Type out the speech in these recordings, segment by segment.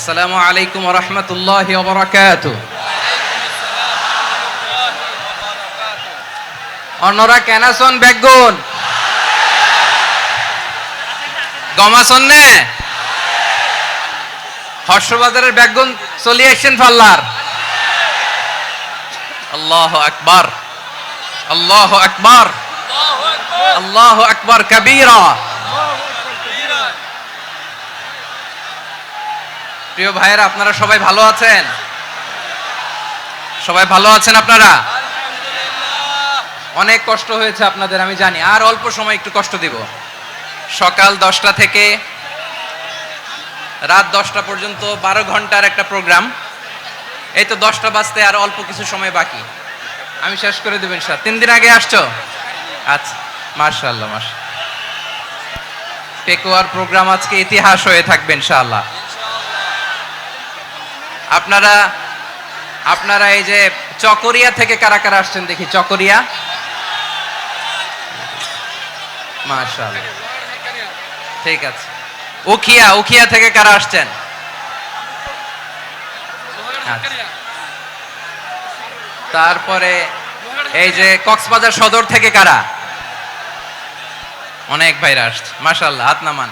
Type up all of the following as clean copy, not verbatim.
আসসালামু আলাইকুম ওয়া রাহমাতুল্লাহি ওয়া বারাকাতুহু। অন্যরা কেন আছেন বেগুন গমাছন নে হর্ষবাজারের বেগুন চলি আসছেন ফাল্লার। আল্লাহু আকবার, আল্লাহু আকবার, আল্লাহু আকবার কাবীরা। প্রিয় ভাইয়েরা, আপনারা সবাই ভালো আছেন? সবাই ভালো আছেন আপনারা? অনেক কষ্ট হয়েছে আপনাদের, আমি জানি। আর অল্প সময় একটু কষ্ট দিব। সকাল 10টা থেকে রাত 10টা পর্যন্ত 12 ঘন্টার একটা প্রোগ্রাম। এই তো 10টা বাজতে আর অল্প কিছু সময় বাকি, আমি শেষ করে দেব ইনশাআল্লাহ। 3 দিন আগে আসছো? আচ্ছা, মাশাআল্লাহ মাশাআল্লাহ। পেকুয়ার প্রোগ্রাম আজকে ইতিহাস হয়ে থাকবে ইনশাআল্লাহ। আপনারা এই যে চকরিয়া থেকে কারা কারা আসছেন দেখি? চকরিয়া, মাশাআল্লাহ, ঠিক আছে। উখিয়া থেকে কারা আসছেন? তারপরে এই যে কক্সবাজার সদর থেকে কারা? অনেক ভাইরা আসছে, মাশাআল্লাহ, হাত নামান।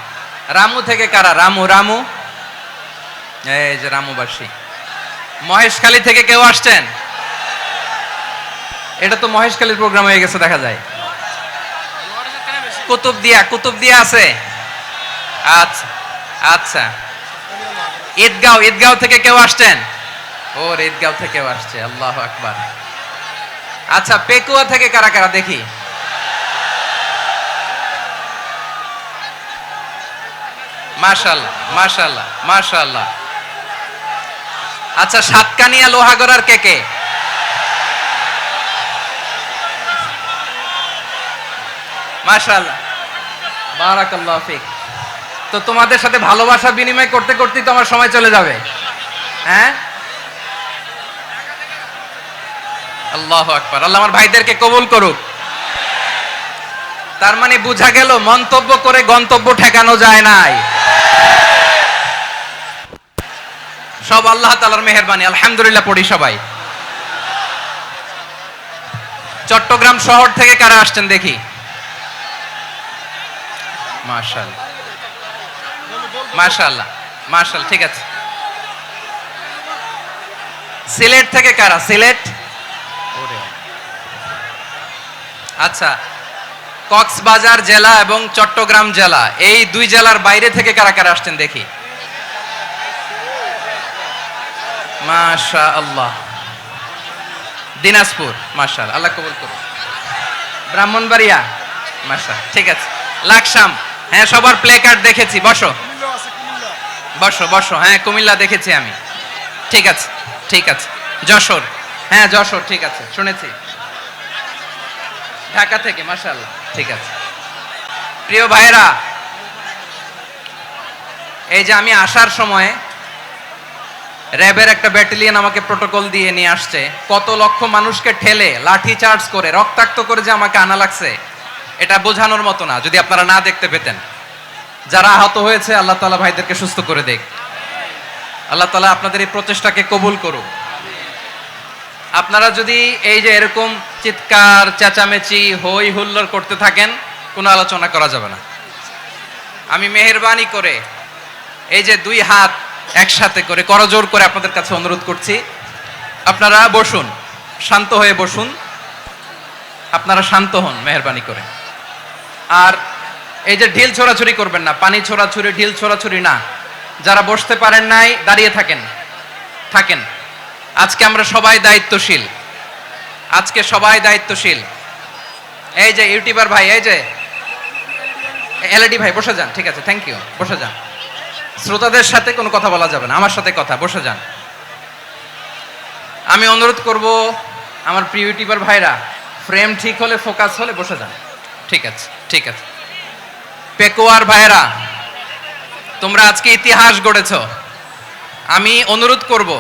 রামু থেকে কারা? রামু, এই যে রামুবাসী। মহেশখালী থেকে কেউ আসছেন? এটা তো মহেশখালীর প্রোগ্রাম হয়ে গেছে দেখা যায়। কুতুবদিয়া আছে? আচ্ছা আচ্ছা। ঈদগাঁও থেকে কেউ আসছেন? ওর ঈদগাঁও থেকেও আসছে, আল্লাহু আকবার। আচ্ছা, পেকুয়া থেকে কারা কারা দেখি? মাশাআল্লাহ মাশাআল্লাহ মাশাআল্লাহ। আচ্ছা, সাতকানিয়া লোহাগড়ার কে? মাশাআল্লাহ, বারাকাল্লাহু ফিক। তো তোমাদের সাথে ভালোবাসা বিনিময় করতে করতেই তো আমার সময় চলে যাবে। হ্যাঁ, আল্লাহু আকবার। আল্লাহ আমার ভাইদেরকে কবুল করুক। তার মানে বোঝা গেল মন্তব্য করে গন্তব্য ঠেকানো যায় নাই। সব আল্লাহ তাআলার মেহেরবানি, আলহামদুলিল্লাহ পড়ি সবাই। চট্টগ্রাম শহর থেকে কারা আসছেন দেখি? মাশাআল্লাহ মাশাআল্লাহ মাশাআল্লাহ, ঠিক আছে। সিলেট থেকে কারা? সিলেট, আচ্ছা। কক্সবাজার জেলা এবং চট্টগ্রাম জেলা, এই দুই জেলার বাইরে থেকে কারা কারা আসছেন দেখি? মাশাআল্লাহ। দিনাজপুর, মাশাআল্লাহ, আল্লাহ কবুল করুন। ব্রাহ্মণবাড়িয়া, মাশাআল্লাহ, ঠিক আছে। লাকসাম, হ্যাঁ, সবার প্লে কার্ড দেখেছি। বসো বসো। হ্যাঁ, কুমিল্লা দেখেছি আমি, ঠিক আছে ঠিক আছে। যশোর, হ্যাঁ যশোর, ঠিক আছে, শুনেছি। ঢাকা থেকে, মাশাআল্লাহ, ঠিক আছে। প্রিয় ভাইরা, এই যে আমি আসার সময় র্যাবের একটা ব্যাটালিয়ন আমাকে প্রোটোকল দিয়ে নিয়ে আসছে। কত লক্ষ মানুষকে ঠেলে লাঠি চার্জ করে রক্তাক্ত করে যে আমাকে আনা লাগছে, এটা বোঝানোর মতো না যদি আপনারা না দেখতে পেতেন। যারা আহত হয়েছে, আল্লাহ তাআলা ভাইদেরকে সুস্থ করে দেখ। আল্লাহ তাআলা আপনাদের এই প্রচেষ্টাকে কবুল করুক। আপনারা যদি এই যে এরকম চিৎকার চেঁচামেচি হই হুল্লোড় করতে থাকেন, কোনো আলোচনা করা যাবে না। আমি মেহেরবানি করে এই যে দুই হাত একসাথে করে করজোর করে আপনাদের কাছে অনুরোধ করছি, আপনারা বসুন, শান্ত হয়ে বসুন। আপনারা শান্ত হন মেহেরবানি করে। আর এই যে ঢিল ছোড়াছুরি করবেন না, পানি ছোড়াছুরি, ঢিল ছোড়াছুরি না। যারা বসতে পারেন নাই, দাঁড়িয়ে থাকেন। আজকে আমরা সবাই দায়িত্বশীল, আজকে সবাই দায়িত্বশীল। এই যে ইউটিউবার ভাই, এই যে এলইডি ভাই, বসে যান, ঠিক আছে, থ্যাংক ইউ, বসে যান। শ্রোতাদের সাথে কোনো কথা বলা যাবে না, আমার সাথে কথা, বসে যান। আমি অনুরোধ করব আমার প্রিয় ইউটিউবার ভাইরা, ফ্রেম ঠিক হলে, ফোকাস হলে বসে যান, ঠিক আছে ঠিক আছে। পেকুয়ার ভাইরা, তোমরা আজকে ইতিহাস গড়েছ। আমি অনুরোধ করব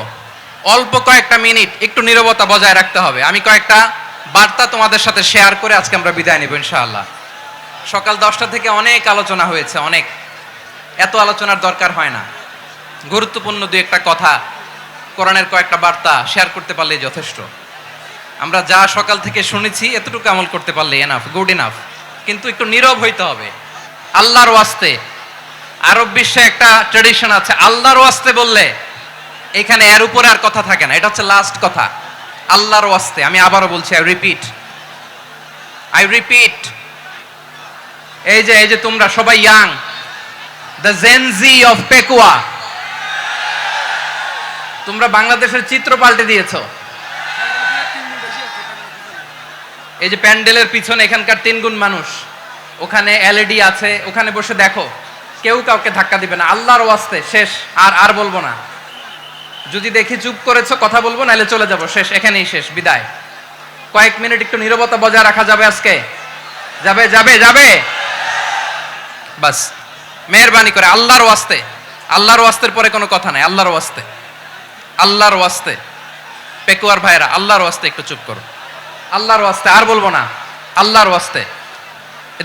অল্প কয়েকটা মিনিট একটু নীরবতা বজায় রাখতে হবে। আমি কয়েকটা বার্তা তোমাদের সাথে শেয়ার করে আজকে আমরা বিদায় নেব ইনশাআল্লাহ। সকাল 10টা থেকে অনেক আলোচনা হয়েছে, অনেক, এত আলোচনার দরকার হয় না। গুরুত্বপূর্ণ দুই একটা কথা, কোরআনের কয়েকটা বার্তা শেয়ার করতে পারলেই যথেষ্ট। আমরা যা সকাল থেকে শুনেছি এতটুকু আমল করতে পারলে এনাফ, গুড এনাফ। কিন্তু একটু নীরব হইতে হবে আল্লাহর ওয়াস্তে। আরব বিশ্বে একটা ট্রেডিশন আছে, আল্লাহর ওয়াস্তে বললে এখানে এর উপরে আর কথা থাকে না, এটা হচ্ছে লাস্ট কথা। আল্লাহর ওয়াস্তে, আমি আবারও বলছি, আই রিপিট, এই যে তোমরা সবাই young, the Gen Z of Pekua, তোমরা বাংলাদেশের চিত্র পাল্টে দিয়েছো। এই যে প্যান্ডেলের পিছনে এখানকার 3 গুণ মানুষ, ওখানে এলইডি আছে, ওখানে বসে দেখো, কেউ কাউকে ধাক্কা দিবে না। আল্লাহর ওয়াস্তে শেষ, আর বলবো না। যদি দেখি চুপ করেছো কথা বলবো, নাহলে চলে যাব, শেষ, এখানেই শেষ, বিদায়। কয়েক মিনিট একটু নীরবতা বজায় রাখা যাবে আজকে? যাবে যাবে যাবে বাস মেহেরবানি করে আল্লাহর ওয়াস্তে। আল্লাহর ওয়াস্তের পরে কোনো কথা নাই, আল্লাহর ওয়াস্তে, আল্লাহর ওয়াস্তে। পেকুয়ার ভাইরা, আল্লাহর ওয়াস্তে একটু চুপ করো, আল্লাহর ওয়াস্তে, আর বলবো না, আল্লাহর ওয়াস্তে।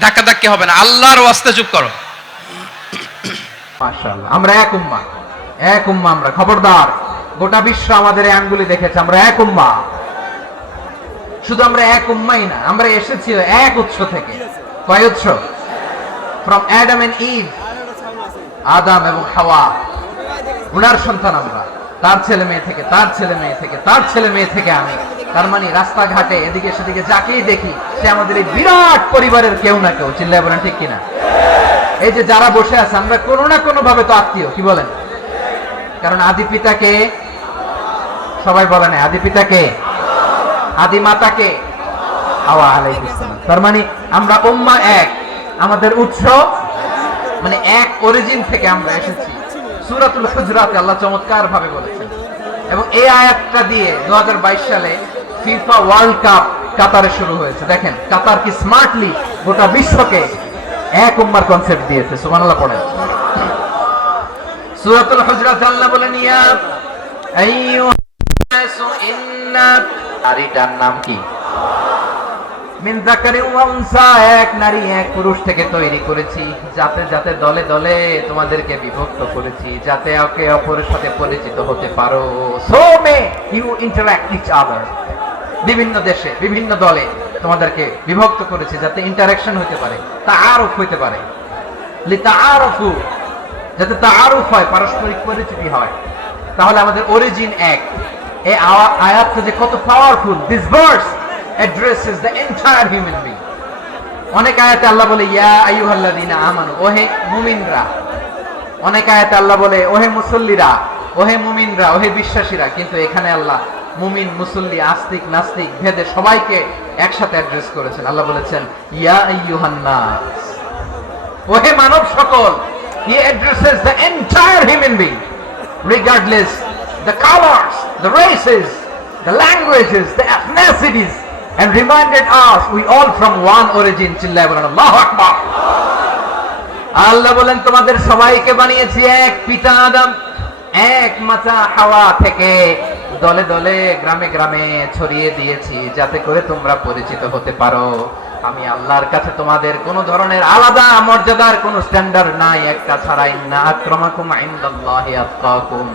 ধাক্কা ধাক্কি হবে না, আল্লাহর ওয়াস্তে চুপ করো। মাশাআল্লাহ, আমরা এক উম্মাহ, এক উম্মাহ আমরা। খবরদার, গোটা বিশ্ব আমাদের এই আঙ্গুলি দেখেছে, আমরা এক উম্মাহ। শুধু আমরা এক উম্মাই না, আমরা এসেছি এক উৎস থেকে। কয় উৎস? ফ্রম অ্যাডাম এন্ড ইভ, আদম এবং হাওয়া, উনার সন্তান আমরা। তার ছেলে মেয়ে থেকে, তার ছেলে মেয়ে থেকে, তার ছেলে মেয়ে থেকে আমি। তার মানে রাস্তাঘাটে এদিকে সেদিকে যাকেই দেখি, সে আমাদের এই বিরাট পরিবারের কেউ না কেউ। চিল্লায় বলেন ঠিক কিনা? এই যে যারা বসে আছে, আমরা কোনো না কোনো ভাবে তো আত্মীয়, কি বলেন? কারণ আদি পিতাকে সবাই বলে না, আদি পিতাকে, আদি মাতাকে হাওয়া আলাইহিস সালাম। তার মানে আমরা উম্মাহ এক, আমাদের উৎস মানে এক, অরিজিন থেকে আমরা এসেছি। সূরাতুল হুজরাতে আল্লাহ চমৎকার ভাবে বলেছেন। এবং এই আয়াতটা দিয়ে 2022 সালে ফিফা ওয়ার্ল্ড কাপ কাতারে শুরু হয়েছে। দেখেন কাতার কি স্মার্টলি গোটা বিশ্বকে এক উম্মার কনসেপ্ট দিয়েছে। সুবহানাল্লাহ পড়েন। সূরাতুল হুজরাতে আল্লাহ বলেন, ইয়া আইয়ুহান্নাসু ইন্না, নারীটার নাম কি? মিন যাকারিন ওয়া উনসা, এক নারী এক পুরুষ থেকে তৈরি করেছি, যাতে যাতে দলে দলে তোমাদেরকে বিভক্ত করেছি, যাতে একে অপরের সাথে পরিচিত হতে পারো। So may you interact each other. বিভিন্ন দেশে বিভিন্ন দলে তোমাদেরকে বিভক্ত করেছি, যাতে ইন্টারঅ্যাকশন হতে পারে, তাআরুফ হতে পারে। লিতাআরুফু, যাতে তাআরুফ হয়, পারস্পরিক পরিচিতি হয়। তাহলে আমাদের অরিজিন এক। এই আয়াতটা যে কত powerful! This verse addresses the entire human being. অনেক আয়াতে আল্লাহ বলে ইয়া আইয়ুহাল্লাযীনা আমানু, ওহে মুমিনরা। অনেক আয়াতে আল্লাহ বলে ওহে মুসল্লিরা, ওহে মুমিনরা, ওহে বিশ্বাসীরা। কিন্তু এখানে আল্লাহ মুমিন, মুসল্লি, আস্তিক, নাস্তিক ভেদে সবাইকে একসাথে অ্যাড্রেস করেছেন। আল্লাহ বলেছেন ইয়া আইয়ুহান নাস, ওহে মানব সকল। He addresses the entire human being, regardless the colors, the races, the languages, the ethnicities, and reminded us we all from one origin. চিল্লায় বলেন আল্লাহু আকবার। আল্লাহ বলেন তোমাদের সবাইকে বানিয়েছি এক পিতা আদম, এক মাতা হাওয়া থেকে, দলে দলে গ্রামে গ্রামে ছড়িয়ে দিয়েছি, যাতে করে তোমরা পরিচিত হতে পারো। আমি আল্লাহর কাছে তোমাদের কোন ধরনের আলাদা মর্যাদার কোন স্ট্যান্ডার্ড নাই, একটা ছাড়া। ইন্না আক্রামাকুম ইনদাল্লাহি আতকাকুম,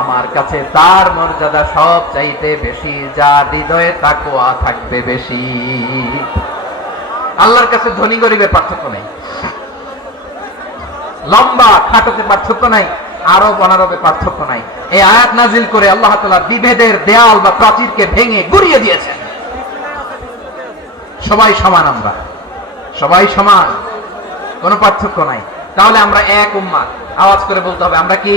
আমার কাছে তার মর্যাদা সব চাইতে বেশি, যার হৃদয়ে তাকওয়া থাকবে বেশি। আল্লাহর কাছে ধনী গরিবের পার্থক্য নেই, লম্বা খাটোতে পার্থক্য নাই, আরব অনারবে পার্থক্য নাই। এই আয়াত নাজিল করে আল্লাহ তাআলা বিভেদের দেয়াল বা প্রাচীরকে ভেঙে গুড়িয়ে দিয়েছেন। সবাই সমান, আমরা সবাই সমান, কোনো পার্থক্য নাই। তাহলে আমরা এক উম্মাহ। আওয়াজ করে বলতে হবে আমরা কি?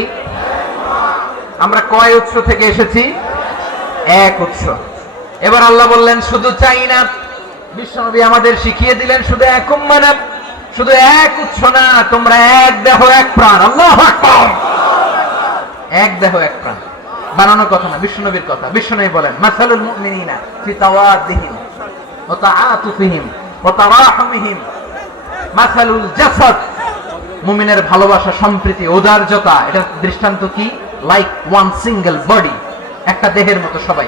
আমরা কয় উৎস থেকে এসেছি? এক উৎস। এবার আল্লাহ বললেন শুধু চাই না, বিশ্বনবী আমাদের শিখিয়ে দিলেন শুধু এক উম্মাহ না, শুধু এক উৎস না, তোমরা এক দেহ এক প্রাণ। আল্লাহু আকবার। এক দেহ এক প্রাণ বানানোর কথা না, বিশ্বনবীর কথা। বিশ্বনবী বলেন মাসালুল মুমিনিনা ফি তাওয়াদ্দিহিম ওয়া তাআতুফিহিম ওয়া তারাহুমিহিম মাসালুল জাসাদ। মুমিনের ভালোবাসা, সম্প্রীতি, উদারতা, এটা দৃষ্টান্ত কি? লাইক ওয়ান সিঙ্গেল বডি, একটা দেহের মতো সবাই।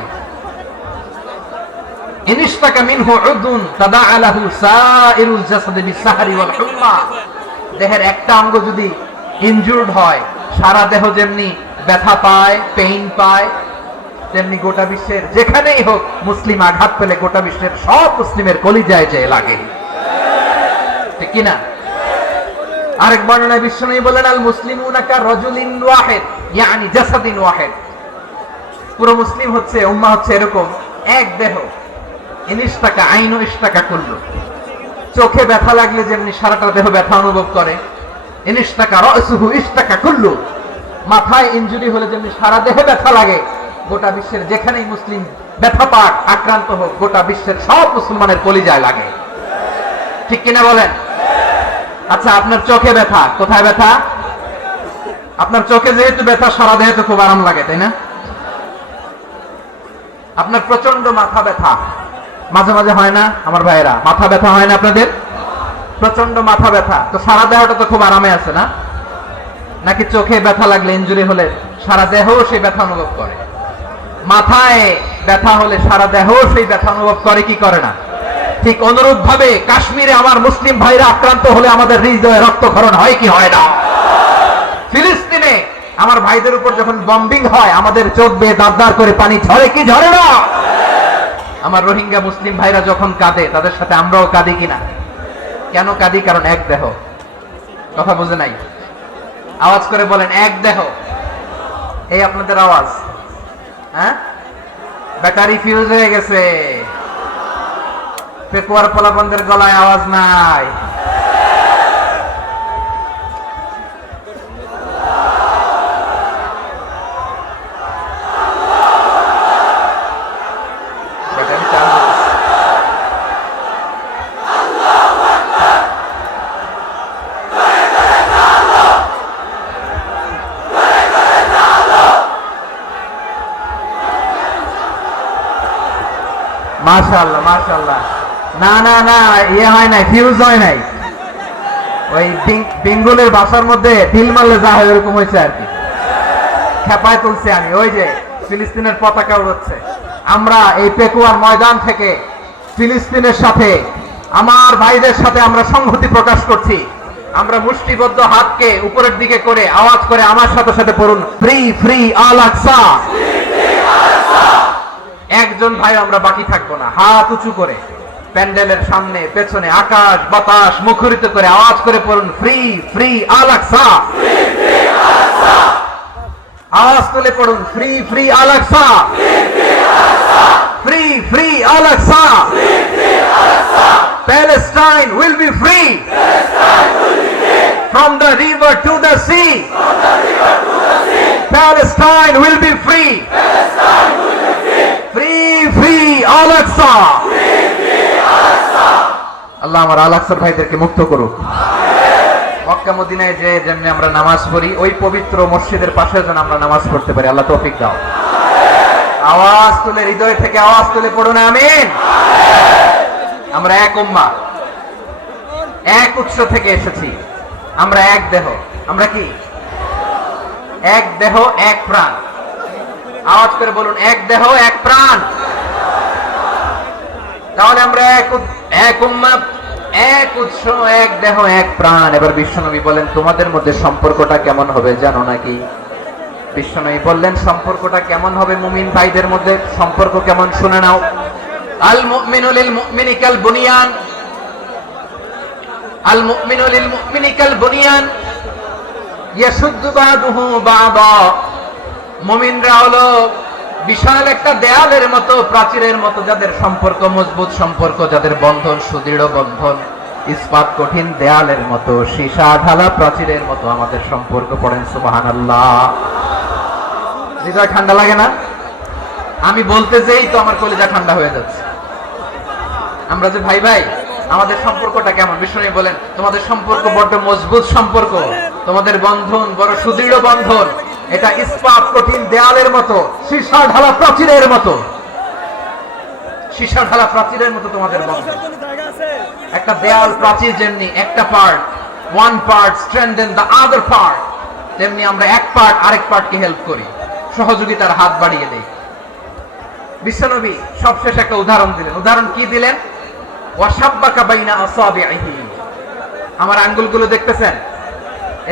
ইনিশতাকা মিনহু উদুন তাদাআ লাহু সাইরুল জাসাদি বিসাহরি ওয়াল হুম্মা। দেহের একটা অঙ্গ যদি ইনজুরড হয়, সারা দেহ যেমনি ব্যথা পায়, পেইন পায়, তেমনি গোটা বিশ্বের যেখানেই হোক মুসলিম আঘাত পেলে গোটা বিশ্বের সব মুসলিমের কলিজায় যে লাগে, ঠিক কিনা? আরেক বর্ণনায় বিশ্বনবী বলেন, আল মুসলিমুনা কা রাজুলিন ওয়াহিদ ইয়ানি জাসাদিন ওয়াহিদ। পুরো মুসলিম হচ্ছে, উম্মাহ হচ্ছে এরকম এক দেহ। ইনিশতাকা আইনু ইশতাকা কুল্লু। চোখে ব্যথা লাগলে যেমনি সারাটা দেহ ব্যথা অনুভব করে, ইনিশতাকা রাসুহু ইশতাকা কুল্লু। মাথায় ইনজুরি হলে যেমনি সারা দেহে ব্যথা লাগে, গোটা বিশ্বের যেখানেই মুসলিম ব্যথা পাক, আক্রান্ত হোক, গোটা বিশ্বের সব মুসলমানের কলিজায় লাগে, ঠিক কিনা বলেন? আচ্ছা, আপনার চোখে ব্যথা, কোথায় ব্যথা? আপনার চোখে যেহেতু ব্যথা, সারা দেহে তো খুব আরাম লাগে, তাই না? আপনার প্রচন্ড মাথা ব্যথা মাঝে মাঝে হয় না আমার ভাইয়েরা? মাথা ব্যথা হয় না আপনাদের? প্রচন্ড মাথা ব্যথা, তো সারা দেহটা তো খুব আরামে আছে না? নাকি চোখে ব্যথা লাগলে, ইনজুরি হলে সারা দেহ সেই ব্যথা অনুভব করে? মাথায় ব্যথা হলে সারা দেহ সেই ব্যথা অনুভব করে কি করে না? ঠিক অনুরূপ ভাবে কাশ্মীরে আমার মুসলিম ভাইরা আক্রান্ত হলে আমাদের হৃদয়ে রক্তক্ষরণ হয় কি হয় না? ফিলিস্তিনে আমার ভাইদের উপর যখন বম্বিং হয়, আমাদের চোখ বেয়ে দাঁড় করে পানি ঝরে কি ঝরে না? আমার রোহিঙ্গা মুসলিম ভাইরা যখন কাঁদে, তাদের সাথে আমরাও কাঁদি কিনা? কেন কাঁদি? কারণ এক দেহ। কথা বুঝে নাই? আওয়াজ করে বলেন, এক দেহ। এই আপনাদের আওয়াজ, হ্যাঁ? ব্যাটারি ফিউজ হয়ে গেছে, পেকুয়ার পোলাপনদের গলায় আওয়াজ নাই। ব্যাটারি চার্জ হচ্ছে। মাশাআল্লাহ মাশাআল্লাহ। না না না, ইয়ে হয় নাই, ফিউজ হয় নাই। ওই বেঙ্গলের বাসার মধ্যে ঢিল মারলে যা হয় এরকম হয়েছে আর কি। খেপায় তুলছে আমি, ওই যে ফিলিস্তিনের পতাকা উড়ছে। আমরা এই পেকুয়ার ময়দান থেকে ফিলিস্তিনের সাথে, আমার ভাইদের সাথে আমরা সংহতি প্রকাশ করছি। আমরা মুষ্টিবদ্ধ হাতকে উপরের দিকে করে আওয়াজ করে আমার সাথে সাথে পড়ুন, ফ্রি ফ্রি আল আকসা। একজন ভাই আমরা বাকি থাকবো না, হাত উঁচু করে প্যান্ডেলের সামনে পেছনে আকাশ বাতাস মুখরিত করে আওয়াজ করে পড়ুন, ফ্রি ফ্রি আল আকসা। আওয়াজ তুলে পড়ুন, free free Al Aqsa, free free Al Aqsa. Palestine will be free from the river to the sea. Palestine will be free. Free free Al Aqsa. আল্লাহ আমার আল আকসার ভাইদেরকে মুক্ত করুক। মক্কা মদিনায় যে যেমনি আমরা নামাজ পড়ি, ওই পবিত্র মসজিদের পাশে যেন আমরা নামাজ পড়তে পারি, আল্লাহ তৌফিক দাও। আওয়াজ তুলে, হৃদয় থেকে আওয়াজ তুলে পড়ুন আমিন। আমরা এক উম্মাহ, এক উৎস থেকে এসেছি, আমরা এক দেহ। আমরা কি? এক দেহ এক প্রাণ। আওয়াজ করে বলুন, এক দেহ এক প্রাণ। তাহলে আমরা এক উম্মাহ, এক উৎস, এক দেহ এক প্রাণ। এবার বিশ্বনবী বলেন, তোমাদের মধ্যে সম্পর্কটা কেমন হবে জানো নাকি? বিশ্বনবী বললেন, সম্পর্কটা কেমন হবে মুমিন ভাইদের মধ্যে? সম্পর্ক কেমন শুনে নাও। আল মুমিনু লিল মুমিনি কাল বুনিয়ান, আল মুমিনু লিল মুমিনি কাল বুনিয়ান ইয়াশুদ্দু বাদুহু বাদা। মুমিনরা হলো বিশাল একটা দেয়ালের মতো, প্রাচীরের মতো, যাদের সম্পর্ক মজবুত সম্পর্ক, যাদের বন্ধন সুদৃঢ় বন্ধন, ইস্পাত কঠিন দেয়ালের মতো, সীসা ঢালা প্রাচীরের মতো আমাদের সম্পর্ক। পড়েন সুবহানাল্লাহ। হৃদয় ঠান্ডা লাগে না? আমি বলতে যেই তো আমার কলিজা ঠান্ডা হয়ে যাচ্ছে। আমরা যে ভাই ভাই, আমাদের সম্পর্কটা কেমন? বিষ্ণু বলেন, তোমাদের সম্পর্ক বড্ড মজবুত সম্পর্ক, তোমাদের বন্ধন বড় সুদৃঢ় বন্ধন, এটা ইস্পাত কঠিন দেয়ালের মতো, সীসা ঢালা প্রাচীরের মতো। সীসা ঢালা প্রাচীরের মতো তোমাদের বন্ধন। একটা দেয়াল প্রাচীর যেমনি একটা part, one part strengthen the other part, তেমনি আমরা এক পার্ট আরেক পার্টকে হেল্প করি, সহযোগিতার হাত বাড়িয়ে দেই। বিশ্বনবী সবশেষ একটা উদাহরণ দিলেন। উদাহরণ কি দিলেন? ওয়াশাব্বাকা বাইনা আসাবিহি। আমার আঙ্গুলগুলো দেখতেছেন?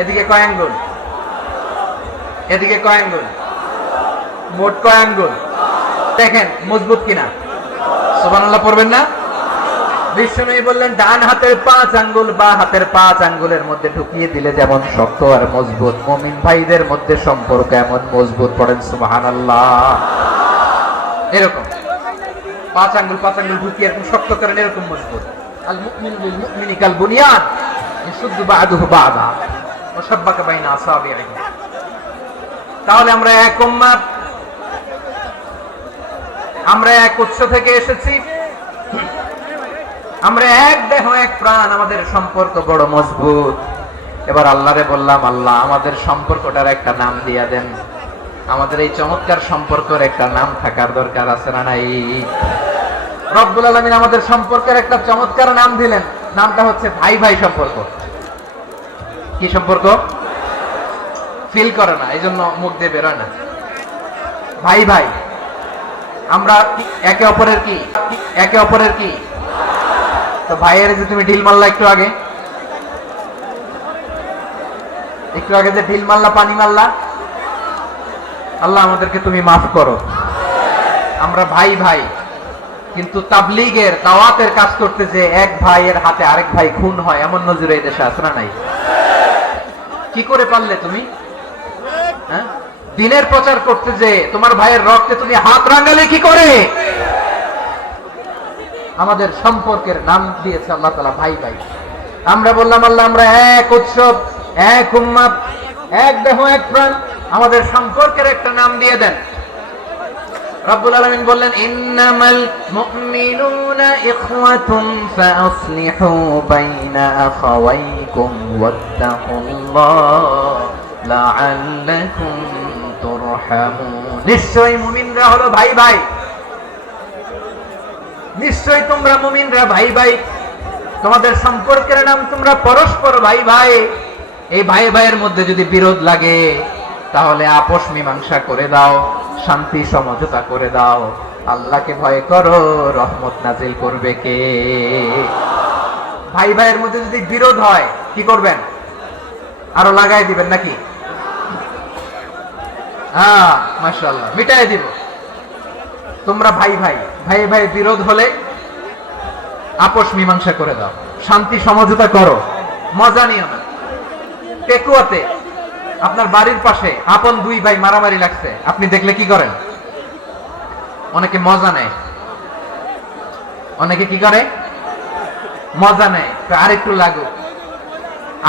এদিকে কয় আঙ্গুল? এদিকে কয় আঙ্গুল? মোট কয় আঙ্গুল? দেখেন মজবুত কিনা। সুবহানাল্লাহ পড়বেন না? বিষ্ণুই বললেন ডান হাতের 5 আঙ্গুল বা হাতের 5 আঙ্গুলের মধ্যে ঢুকিয়ে দিলে যেমন শক্ত আর মজবুত, মুমিন ভাইদের মধ্যে সম্পর্ক এমন মজবুত। পড়েন সুবহানাল্লাহ। এরকম 5 আঙ্গুল ঢুকিয়ে এরকম শক্ত করেন, এরকম মজবুত। আল মুমিনু লিল মুমিনি কাল বুনিয়ান ইয়াশুদ্দু বা'দুহু বা'দা ওয়া শাব্বাকা বাইনা আসাবিহি। তাহলে আমরা এক উম্মাহ, আমরা এক উৎস থেকে এসেছি, আমরা এক দেহ এক প্রাণ, আমাদের সম্পর্ক বড় মজবুত। এবার আল্লাহরে বললাম, আল্লাহ আমাদের সম্পর্কটার একটা নাম দিয়া দেন। আমাদের এই চমৎকার সম্পর্কের একটা নাম থাকার দরকার আছে না নাই? রব্বুল আলামিন আমাদের সম্পর্কের একটা চমৎকার নাম দিলেন, নামটা হচ্ছে ভাই ভাই সম্পর্ক। কি সম্পর্ক? ফিল করে না, এই জন্য মুখ দিয়ে বেরোয় না। ভাই ভাই, আমরা একে অপরের কি? একে অপরের কি? তো ভাইয়ের যে তুমি ঢিল মারলা একটু আগে যে ঢিল মারলা, পানি মারলা, আল্লাহ আমাদেরকে তুমি মাফ করো। আমরা ভাই ভাই, কিন্তু তাবলীগের দাওয়াতের কাজ করতে যে এক ভাইয়ের হাতে আরেক ভাই খুন হয়, এমন নজির এই দেশে আছে না নাই? কি করে পারলে তুমি? হ্যাঁ, দিনের প্রচার করতে যে তোমার ভাইয়ের রক্তে তুমি হাত রাঙালে কি করে? আমাদের সম্পর্কের নাম দিয়েছে আল্লাহ তাআলা ভাই ভাই। আমরা বললাম আল্লাহ আমরা এক উৎসব, এক উম্মাহ, এক দেহ এক প্রাণ, আমাদের সম্পর্কের একটা নাম দিয়ে দেন। রব্বুল আলামিন বললেন ইন্নামাল মুমিনুনা ইখওয়াতুন ফাআসলিহু বাইনা আখাওয়াইকুম ওয়াত্তাকুল্লাহ লাআল্লাকুম তুরহামুন। নিশ্চয়ই মুমিনরা হলো ভাই ভাই, নিশ্চয়ই তোমরা মুমিনরা ভাই ভাই, তোমাদের সম্পর্কের নাম তোমরা পরস্পর ভাই ভাই। এই ভাই ভাইয়ের মধ্যে যদি বিরোধ লাগে তাহলে আপোষ মীমাংসা করে দাও, শান্তি সমঝোতা করে দাও। আল্লাহকে ভয় করো, রহমত নাজিল করবে কে? ভাই ভাইয়ের মধ্যে যদি বিরোধ হয় কি করবেন? আরো লাগাই দিবেন নাকি? হ্যাঁ মাশাআল্লাহ, মিটাই দিব। তোমরা ভাই ভাই, ভাই ভাই বিরোধ হলে আপোষ মীমাংসা করে দাও, শান্তি সমঝোতা করো, মজা নিও না। পেকুয়াতে আপনার বাড়ির পাশে আপন দুই ভাই মারামারি লাগছে, আপনি দেখলে কি করেন? অনেকে মজা নেয়। অনেকে কি করে? মজা নেয়, আরেকটু লাগুক।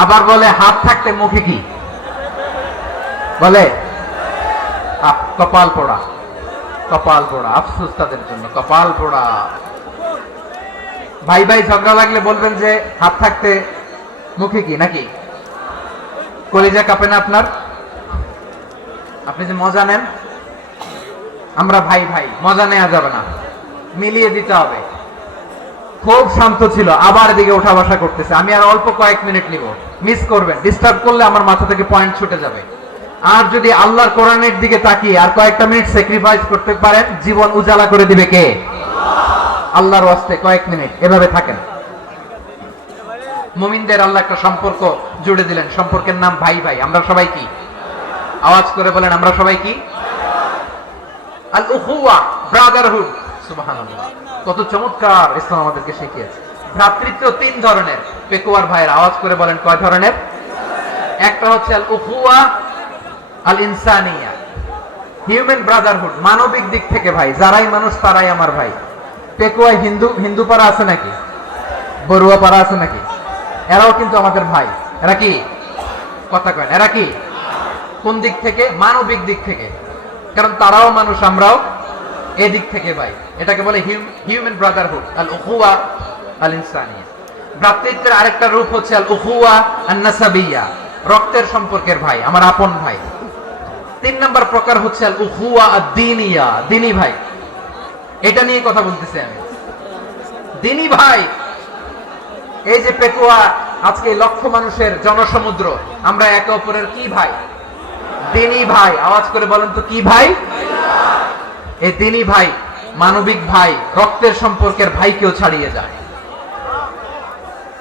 আবার বলে হাত থাকতে মুখে কি বলে? কপাল পোড়া, কপাল পোড়া। আফসোস তাদের জন্য, কপাল পোড়া। ভাই ভাই ঝগড়া লাগলে বলবেন যে হাত থাকতে মুখে কি, নাকি? কলিজা কাঁপে না আপনার? আপনি যে মজা নেন। আমরা ভাই ভাই, মজা নেওয়া যাবে না, মিলিয়ে দিতে হবে। খুব শান্ত ছিল, আবার এদিকে ওঠা বসা করতেছে। আমি আর অল্প কয়েক মিনিট নিব, মিস করবেন। ডিস্টার্ব করলে আমার মাথা থেকে পয়েন্ট ছুটে যাবে। আর যদি আল্লাহর কোরআনের দিকে তাকিয়ে আর কয়েকটা মিনিট স্যাক্রিফাইস করতে পারেন, জীবন উজালা করে দিবে কে? আল্লাহর ওয়াস্তে কয়েক মিনিট এভাবে থাকেন। মুমিনদের আল্লাহ একটা সম্পর্ক জুড়ে দিলেন, সম্পর্কের নাম ভাই ভাই। আমরা সবাই কি? আওয়াজ করে বলেন, আমরা সবাই কি? আল উখুয়া, ব্রাদারহুড। সুবহানাল্লাহ, কত চমৎকার ইসলাম আমাদেরকে শিখিয়েছে। ভ্রাতৃত্ব 3 ধরনের। পেকুয়ার ভাইয়ের আওয়াজ করে বলেন কয় ধরনের? একটা হচ্ছে আল উখুয়া আল ইনসানিয়া, হিউম্যান ব্রাদারহুড, মানবিক দিক থেকে ভাই, যারাই মানুষ তারাই আমার ভাই। পেকুয়ায় হিন্দু পাড়া আছে নাকি? বড়ুয়া পাড়া আছে নাকি? এরাও কিন্তু আমাদের ভাই। এরা কি? কথা কয়, এরা কি? কোন দিক থেকে? মানবিক দিক থেকে। কারণ তারাও মানুষ, আমরাও এদিক থেকে ভাই। এটাকে বলে হিউম্যান ব্রাদারহুড, আল উখুয়া আল ইনসানিয়া। ভ্রাতৃত্বের আরেকটা রূপ হচ্ছে আল উখুয়া আন নাসাবিয়া, রক্তের সম্পর্কের ভাই, আমার আপন ভাই। 3 নম্বর প্রকার হচ্ছে আল উখুয়া আদ-দীনিয়া, দ্বীনি ভাই। এটা নিয়ে কথা বলতেছি আমি। দ্বীনি ভাই, এই যে পেকুয়া, আজকে লক্ষ মানুষের জনসমুদ্র, আমরা একে অপরের কি ভাই? দ্বীনি ভাই। আওয়াজ করে বলেন তো কি ভাই? এই দ্বীনি ভাই, মানবিক ভাই, রক্তের সম্পর্কের ভাইকেও ছাড়িয়ে যায়।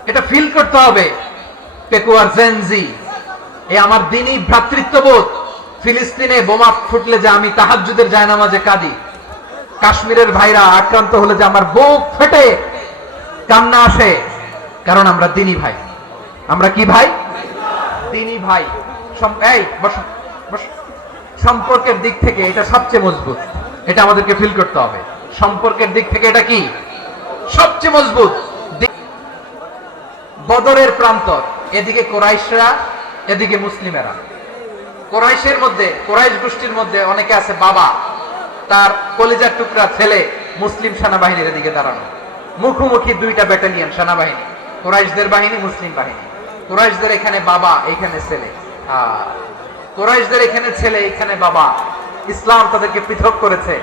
এটা ফিল করতে হবে। পেকুয়ার জেনজি, এই আমার দ্বীনি ভ্রাতৃত্ববোধ ফিলিস্তিনে বোমা ফুটলে যে আমি তাহাজ্জুদের জায়নামাজে কাঁদি, কাশ্মীরের ভাইরা আক্রান্ত হলে যে আমার বুক ফেটে কান্না আসে, কারণ আমরা দিনী ভাই। আমরা কি ভাই? দিনী ভাই। এই বসো বসো। সম্পর্কের দিক থেকে এটা সবচেয়ে মজবুত, এটা আমাদেরকে ফিল করতে হবে। সম্পর্কের দিক থেকে এটা কি সবচেয়ে মজবুত? বদরের প্রান্তর, এদিকে কোরাইশরা, এদিকে মুসলিমেরা। কোরাইশের মধ্যে, কোরাইশ গোষ্ঠীর মধ্যে অনেকে আছে বাবা, তার কলিজার টুকরা ছেলে মুসলিম সেনাবাহিনীর এদিকে দাঁড়ানো, মুখোমুখি দুইটা ব্যাটালিয়ন সেনাবাহিনী, কোরাইশদের বাহিনী, মুসলিম বাহিনী। কোরাইশদের এখানে বাবা, এখানে ছেলে। কোরাইশদের এখানে ছেলে, এখানে বাবা। ইসলাম তাদেরকে পৃথক করেছে।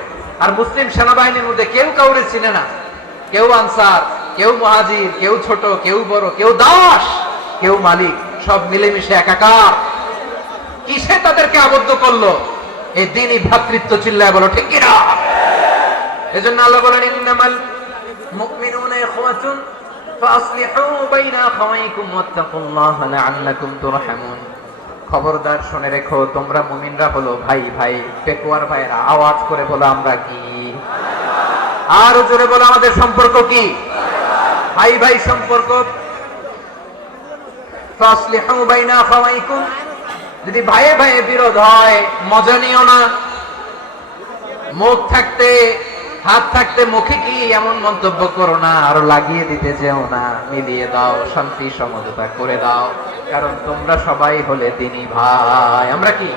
আর মুসলিম সেনাবাহিনীর মধ্যে কেউ কাউরে চিনে না, কেউ আনসার, কেউ মুহাজির, কেউ ছোট, কেউ বড়, কেউ দাস, কেউ মালিক, সব মিলেমিশে একাকার। কিসে তাদেরকে আবদ্ধ করলো? এই দ্বীনি ভ্রাতৃত্ব। চিল্লায় বলো ঠিক কিনা? এজন্য আল্লাহ বলেন, ইন্নামাল মুমিনুনা ইখওয়াতুন ফাসলিহু বাইনা আখাওয়াইকুম ওয়াত্তাকুল্লাহা লাআল্লাকুম তুরহামুন। খবরদার শুনে রেখো, তোমরা মুমিনরা হলো ভাই ভাই। পেকুয়ার ভাইরা আওয়াজ করে বলো আমরা কি? আর জোরে বলো আমাদের সম্পর্ক কি? ভাই ভাই সম্পর্ক। ফাসলিহু বাইনা আখাওয়াইকুম। যদি ভাইয়ে ভাইয়ে বিরোধ হয়, মজা নিও না। মুখ থাকতে, হাত থাকতে মুখে কি এমন মন্তব্য করো না, আরো লাগিয়ে দিতে যেও না। মিলিয়ে দাও, শান্তি সমঝোতা করে দাও, কারণ তোমরা সবাই হলে দিনী ভাই। আমরা কি?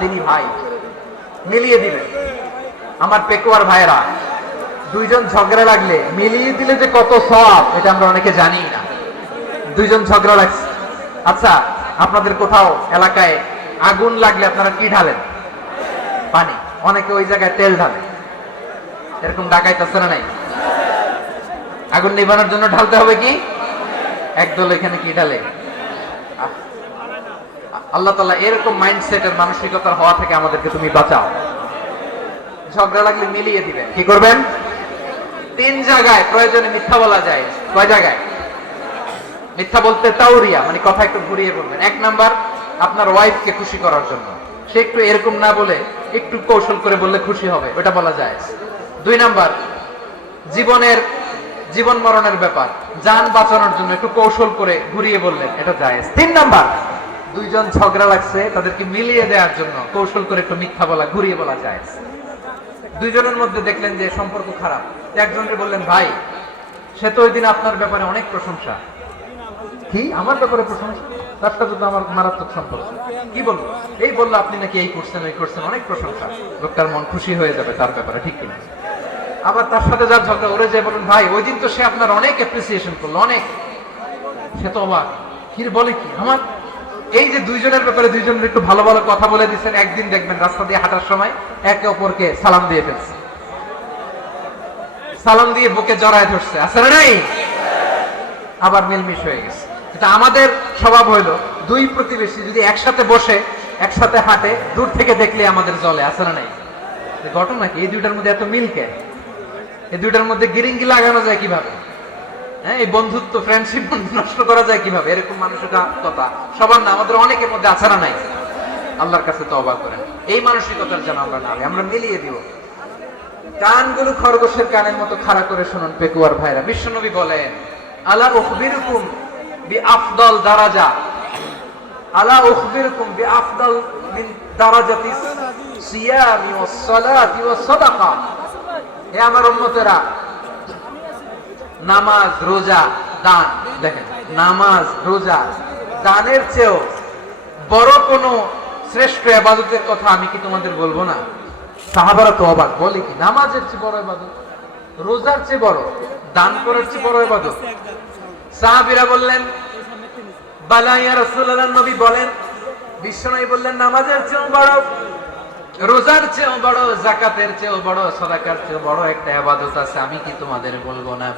দিনী ভাই। মিলিয়ে দিবে। আমার পেকুয়ার ভাইরা, দুইজন ঝগড়া লাগলে মিলিয়ে দিলে যে কত সওয়াব, এটা আমরা অনেকে জানি না। দুইজন ঝগড়া লাগছে, আচ্ছা আপনাদের কোথাও এলাকায় আগুন লাগলে আপনারা কি ঢালেন? পানি। অনেকে ওই জায়গায় তেল ঢালে। এরকম ডাকাইত আছে না নাই? আগুন নিভানোর জন্য ঢালতে হবে কি? একদল এখানে কি ঢালে? আল্লাহ তাআলা এরকম মাইন্ডসেটের, মানসিকতার হওয়া থেকে আমাদেরকে তুমি বাঁচাও। ঝগড়া লাগলে মিলিয়ে দিবেন। কি করবেন? 3 জায়গায় প্রয়োজনে মিথ্যা বলা যায়। কয় জায়গায় মিথ্যা বলতে? তাওরিয়া, মানে কথা একটু ঘুরিয়ে বলবেন। 1 নাম্বার, আপনার ওয়াইফকে খুশি করার জন্য। সে একটু এরকম না বলে একটু কৌশল করে বললে খুশি হবে, ওটা বলা যায়। 2 নাম্বার, জীবন মরণের ব্যাপার, জান বাঁচানোর জন্য একটু কৌশল করে ঘুরিয়ে বললেন, এটা জায়েজ। 3 নাম্বার, দুইজন ঝগড়া লাগছে, তাদেরকে মিলিয়ে দেওয়ার জন্য কৌশল করে একটু মিথ্যা বলা, ঘুরিয়ে বলা জায়েজ। দুইজনের মধ্যে দেখলেন যে সম্পর্ক খারাপ, একজনকে বললেন ভাই, সে তো ওই দিন আপনার ব্যাপারে অনেক প্রশংসা। কি? আমার ব্যাপারে প্রশংসা? তার সাথে তো আমার মারাত্মক সম্পর্ক। কি বলবো? এই বললো আপনি নাকি এই করছেন, ওই করছেন, অনেক প্রশংসা। লোকটার মন খুশি হয়ে যাবে তার ব্যাপারে, ঠিক কিনা? আবার তার সাথে যার ঝগড়া, ওরে যে বলুন ভাই, ওই দিন তো সে আপনার অনেক অ্যাপ্রিসিয়েশন করলো, অনেক। সে তো অবাক, কি বলে কি আমার? এই যে দুইজনের ব্যাপারে দুইজনের একটু ভালো ভালো কথা বলে দিচ্ছেন, একদিন দেখবেন রাস্তা দিয়ে হাঁটার সময় একে অপরকে সালাম দিয়ে ফেলছে, সালাম দিয়ে বুকে জড়ায় ধরছে, আছে না নাই? আবার মিলমিশ হয়ে গেছে। এটা আমাদের স্বভাব হইলো, দুই প্রতিবেশী যদি একসাথে বসে একসাথে হাঁটে, দূর থেকে দেখলে আমাদের জলে, আছে না নাই? ঘটনা কি? এই দুইটার মধ্যে এত মিল কেন? এই দুইটার মধ্যে গিরিঙ্গি লাগানো যায় কিভাবে? হ্যাঁ, এই বন্ধুত্ব, ফ্রেন্ডশিপ নষ্ট করা যায় কিভাবে? এরকম মানসিকতা সবার না, আমাদের অনেকের মধ্যে আছে না নাই? আল্লাহর কাছে তওবা করেন, এই মানসিকতার যেন আমরা না হই, আমরা মিলিয়ে দিব। কানগুলো খরগোশের কানের মতো খাড়া করে শুনুন পেকুয়ার ভাইরা। বিশ্বনবী বলেন, আলা উখবিরুকুম বিআফদাল দারাজা, আলা উখবিরুকুম বিআফদাল মিন দারাজাতিস সিয়ামি ওয়াস সালাতি ওয়াস সাদাকা। হে আমার উম্মতেরা, নামাজ, রোজা, দান, দেখেন নামাজ, রোজা, দানের চেয়েও বড় কোন শ্রেষ্ঠ ইবাদতের কথা আমি কি তোমাদের বলবো না? সাহাবারা তো অবাক, বলে কি নামাজের চেয়ে বড় ইবাদত, রোজার চেয়ে বড়, দান করার চেয়ে বড় ইবাদত? সাহাবীরা বললেন, বালা ইয়া রাসূলুল্লাহ। নবী বলেন, বিশ্বনবী বললেন, নামাজের চেয়েও বড়, রোজার চেয়েও বড়, যাকাতের চেয়েও বড়, সাদাকার চেয়েও বড় একটা ইবাদত আছে, আমি কি তোমাদের বলবো না?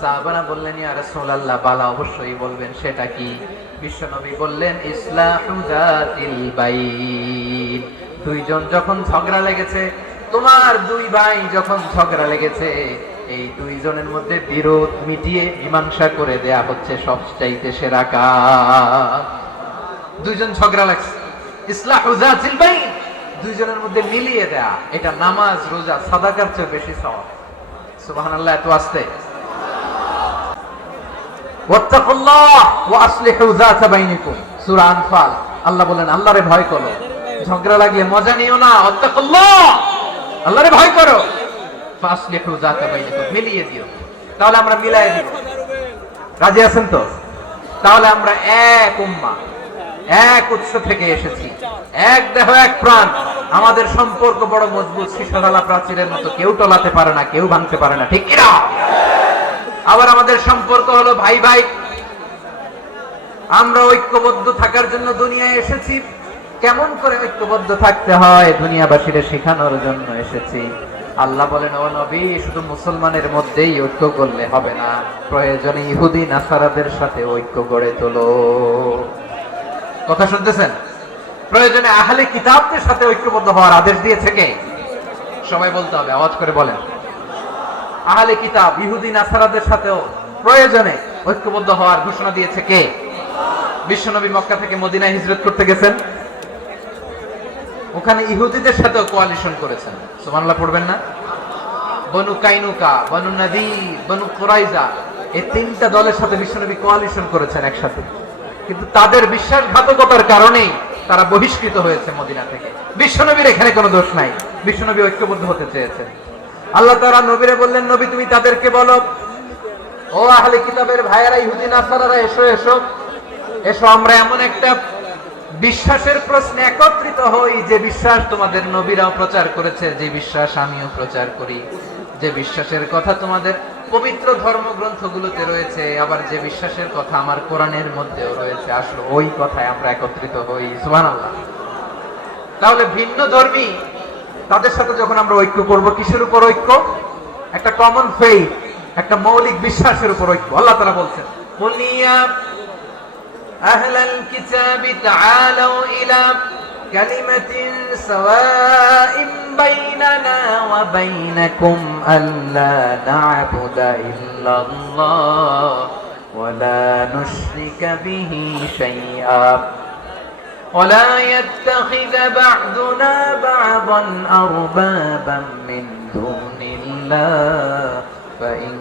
সাহাবারা বললেন, ইয়া রাসূলুল্লাহ, বালা, অবশ্যই বলবেন, সেটা কি? বিশ্বনবী বললেন, ইসলাহু যাতিল বাইন। দুইজন যখন ঝগড়া লেগেছে, তোমার দুই ভাই যখন ঝগড়া লেগেছে, এই দুইজনের মধ্যে বিরোধ মিটিয়ে মীমাংসা করে দেয়া হচ্ছে সবচাইতে সেরা কাজ। দুইজন ঝগড়া লাগছে, ইসলাহু যাতিল বাইন, দুইজনের মধ্যে মিলিয়ে দেয়া, এটা নামাজ রোজা সাদাকার চেয়ে বেশি সওয়াব। সুবহানাল্লাহ। এত আস্তে। ওয়াত্তাকুল্লাহ ওয়া আসলিহু যাতা বাইনিকুম, সূরা আনফাল। আল্লাহ বলেন আল্লাহরে ভয় করো, ঝগড়া লাগলে মজা নিও না। ওয়াত্তাকুল্লাহ, আল্লাহরে ভয় করো। ফাসলিহু যাতা বাইনিকুম, মিলিয়ে দিও। তাহলে আমরা মিলায়ে দিব। রাজি আছেন তো? তাহলে আমরা এক উম্মাহ, এক উৎস থেকে এসেছি, এক দেহ এক প্রাণ। আমাদের সম্পর্ক বড় মজবুত, সীসাঢালা প্রাচীরের মতো, কেউ টলাতে পারে না, কেউ ভাঙতে পারে না, ঠিক কিনা? আবার আমাদের সম্পর্ক হলো ভাই ভাই। আমরা ঐক্যবদ্ধ থাকার জন্য দুনিয়ায় এসেছি। কেমন করে ঐক্যবদ্ধ থাকতে হয় দুনিয়াবাসীদের শেখানোর জন্য এসেছি। আল্লাহ বলেন, ও নবী, শুধু মুসলমানের মধ্যেই ঐক্য করলে হবে না, প্রয়োজনে ইহুদি নাসারাদের সাথে ঐক্য গড়ে তোলো। কথা শুনতেছেন? প্রয়োজনে আহলে কিতাবদের সাথে ঐক্যবদ্ধ হওয়ার আদেশ দিয়েছে কে? সবাই বলতে হবে, আওয়াজ করে বলেন। আহলে কিতাব ইহুদি নাসারাদের সাথেও প্রয়োজনে ঐক্যবদ্ধ হওয়ার ঘোষণা দিয়েছে কে? বিশ্বনবী মক্কা থেকে মদিনায় হিজরত করতে গেছেন, ওখানে ইহুদিদের সাথেও কোয়ালিশন করেছেন। সুবহানাল্লাহ পড়বেন না? বনু কাইনুকা, বনু নাদির, বনু কুরাইজা, এই তিনটা দলের সাথে বিশ্বনবী কোয়ালিশন করেছেন একসাথে। কিন্তু তাদের বিশ্বাসঘাতকতার কারণেই তারা বহিষ্কৃত হয়েছে মদিনা থেকে। বিশ্বনবীর এখানে কোনো দোষ নাই, বিশ্বনবী ঐক্যবদ্ধ হতে চেয়েছেন। আল্লাহ তাআলা নবীরে বললেন, নবী তুমি তাদেরকে বলো, ও আহলে কিতাবের ভাইয়েরা, ইহুদি নাসারারা, এসো এসো এসো, আমরা এমন একটা বিশ্বাসের প্রশ্নে একত্রিত হই যে বিশ্বাস তোমাদের নবীরাও প্রচার করেছে, যে বিশ্বাস আমিও প্রচার করি, যে বিশ্বাসের কথা তোমাদের পবিত্র ধর্মগ্রন্থগুলোতে রয়েছে, আবার যে বিশ্বাসের কথা আমার কোরআনের মধ্যেও রয়েছে, আসলে ওই কথায় আমরা একত্রিত হই। সুবহানাল্লাহ। তাহলে ভিন্ন ধর্মী তাদের সাথে যখন আমরা ঐক্য করব, কিসের উপর ঐক্য? একটা কমন ফেইথ, একটা মৌলিক বিশ্বাসের উপর ঐক্য। আল্লাহ তাআলা বলছেন, কুলিয়া আহলাল কিতাবি তাআলাউ ইলা কালিমাতিন সাওয়াইন বাইনানা ওয়া বাইনাকুম আল্লা না'বুদা ইল্লাল্লাহ ওয়া লা নুশরিকা বিহি শাইআ ولا يتخذ بعضنا بعضا أربابا من دون الله فإن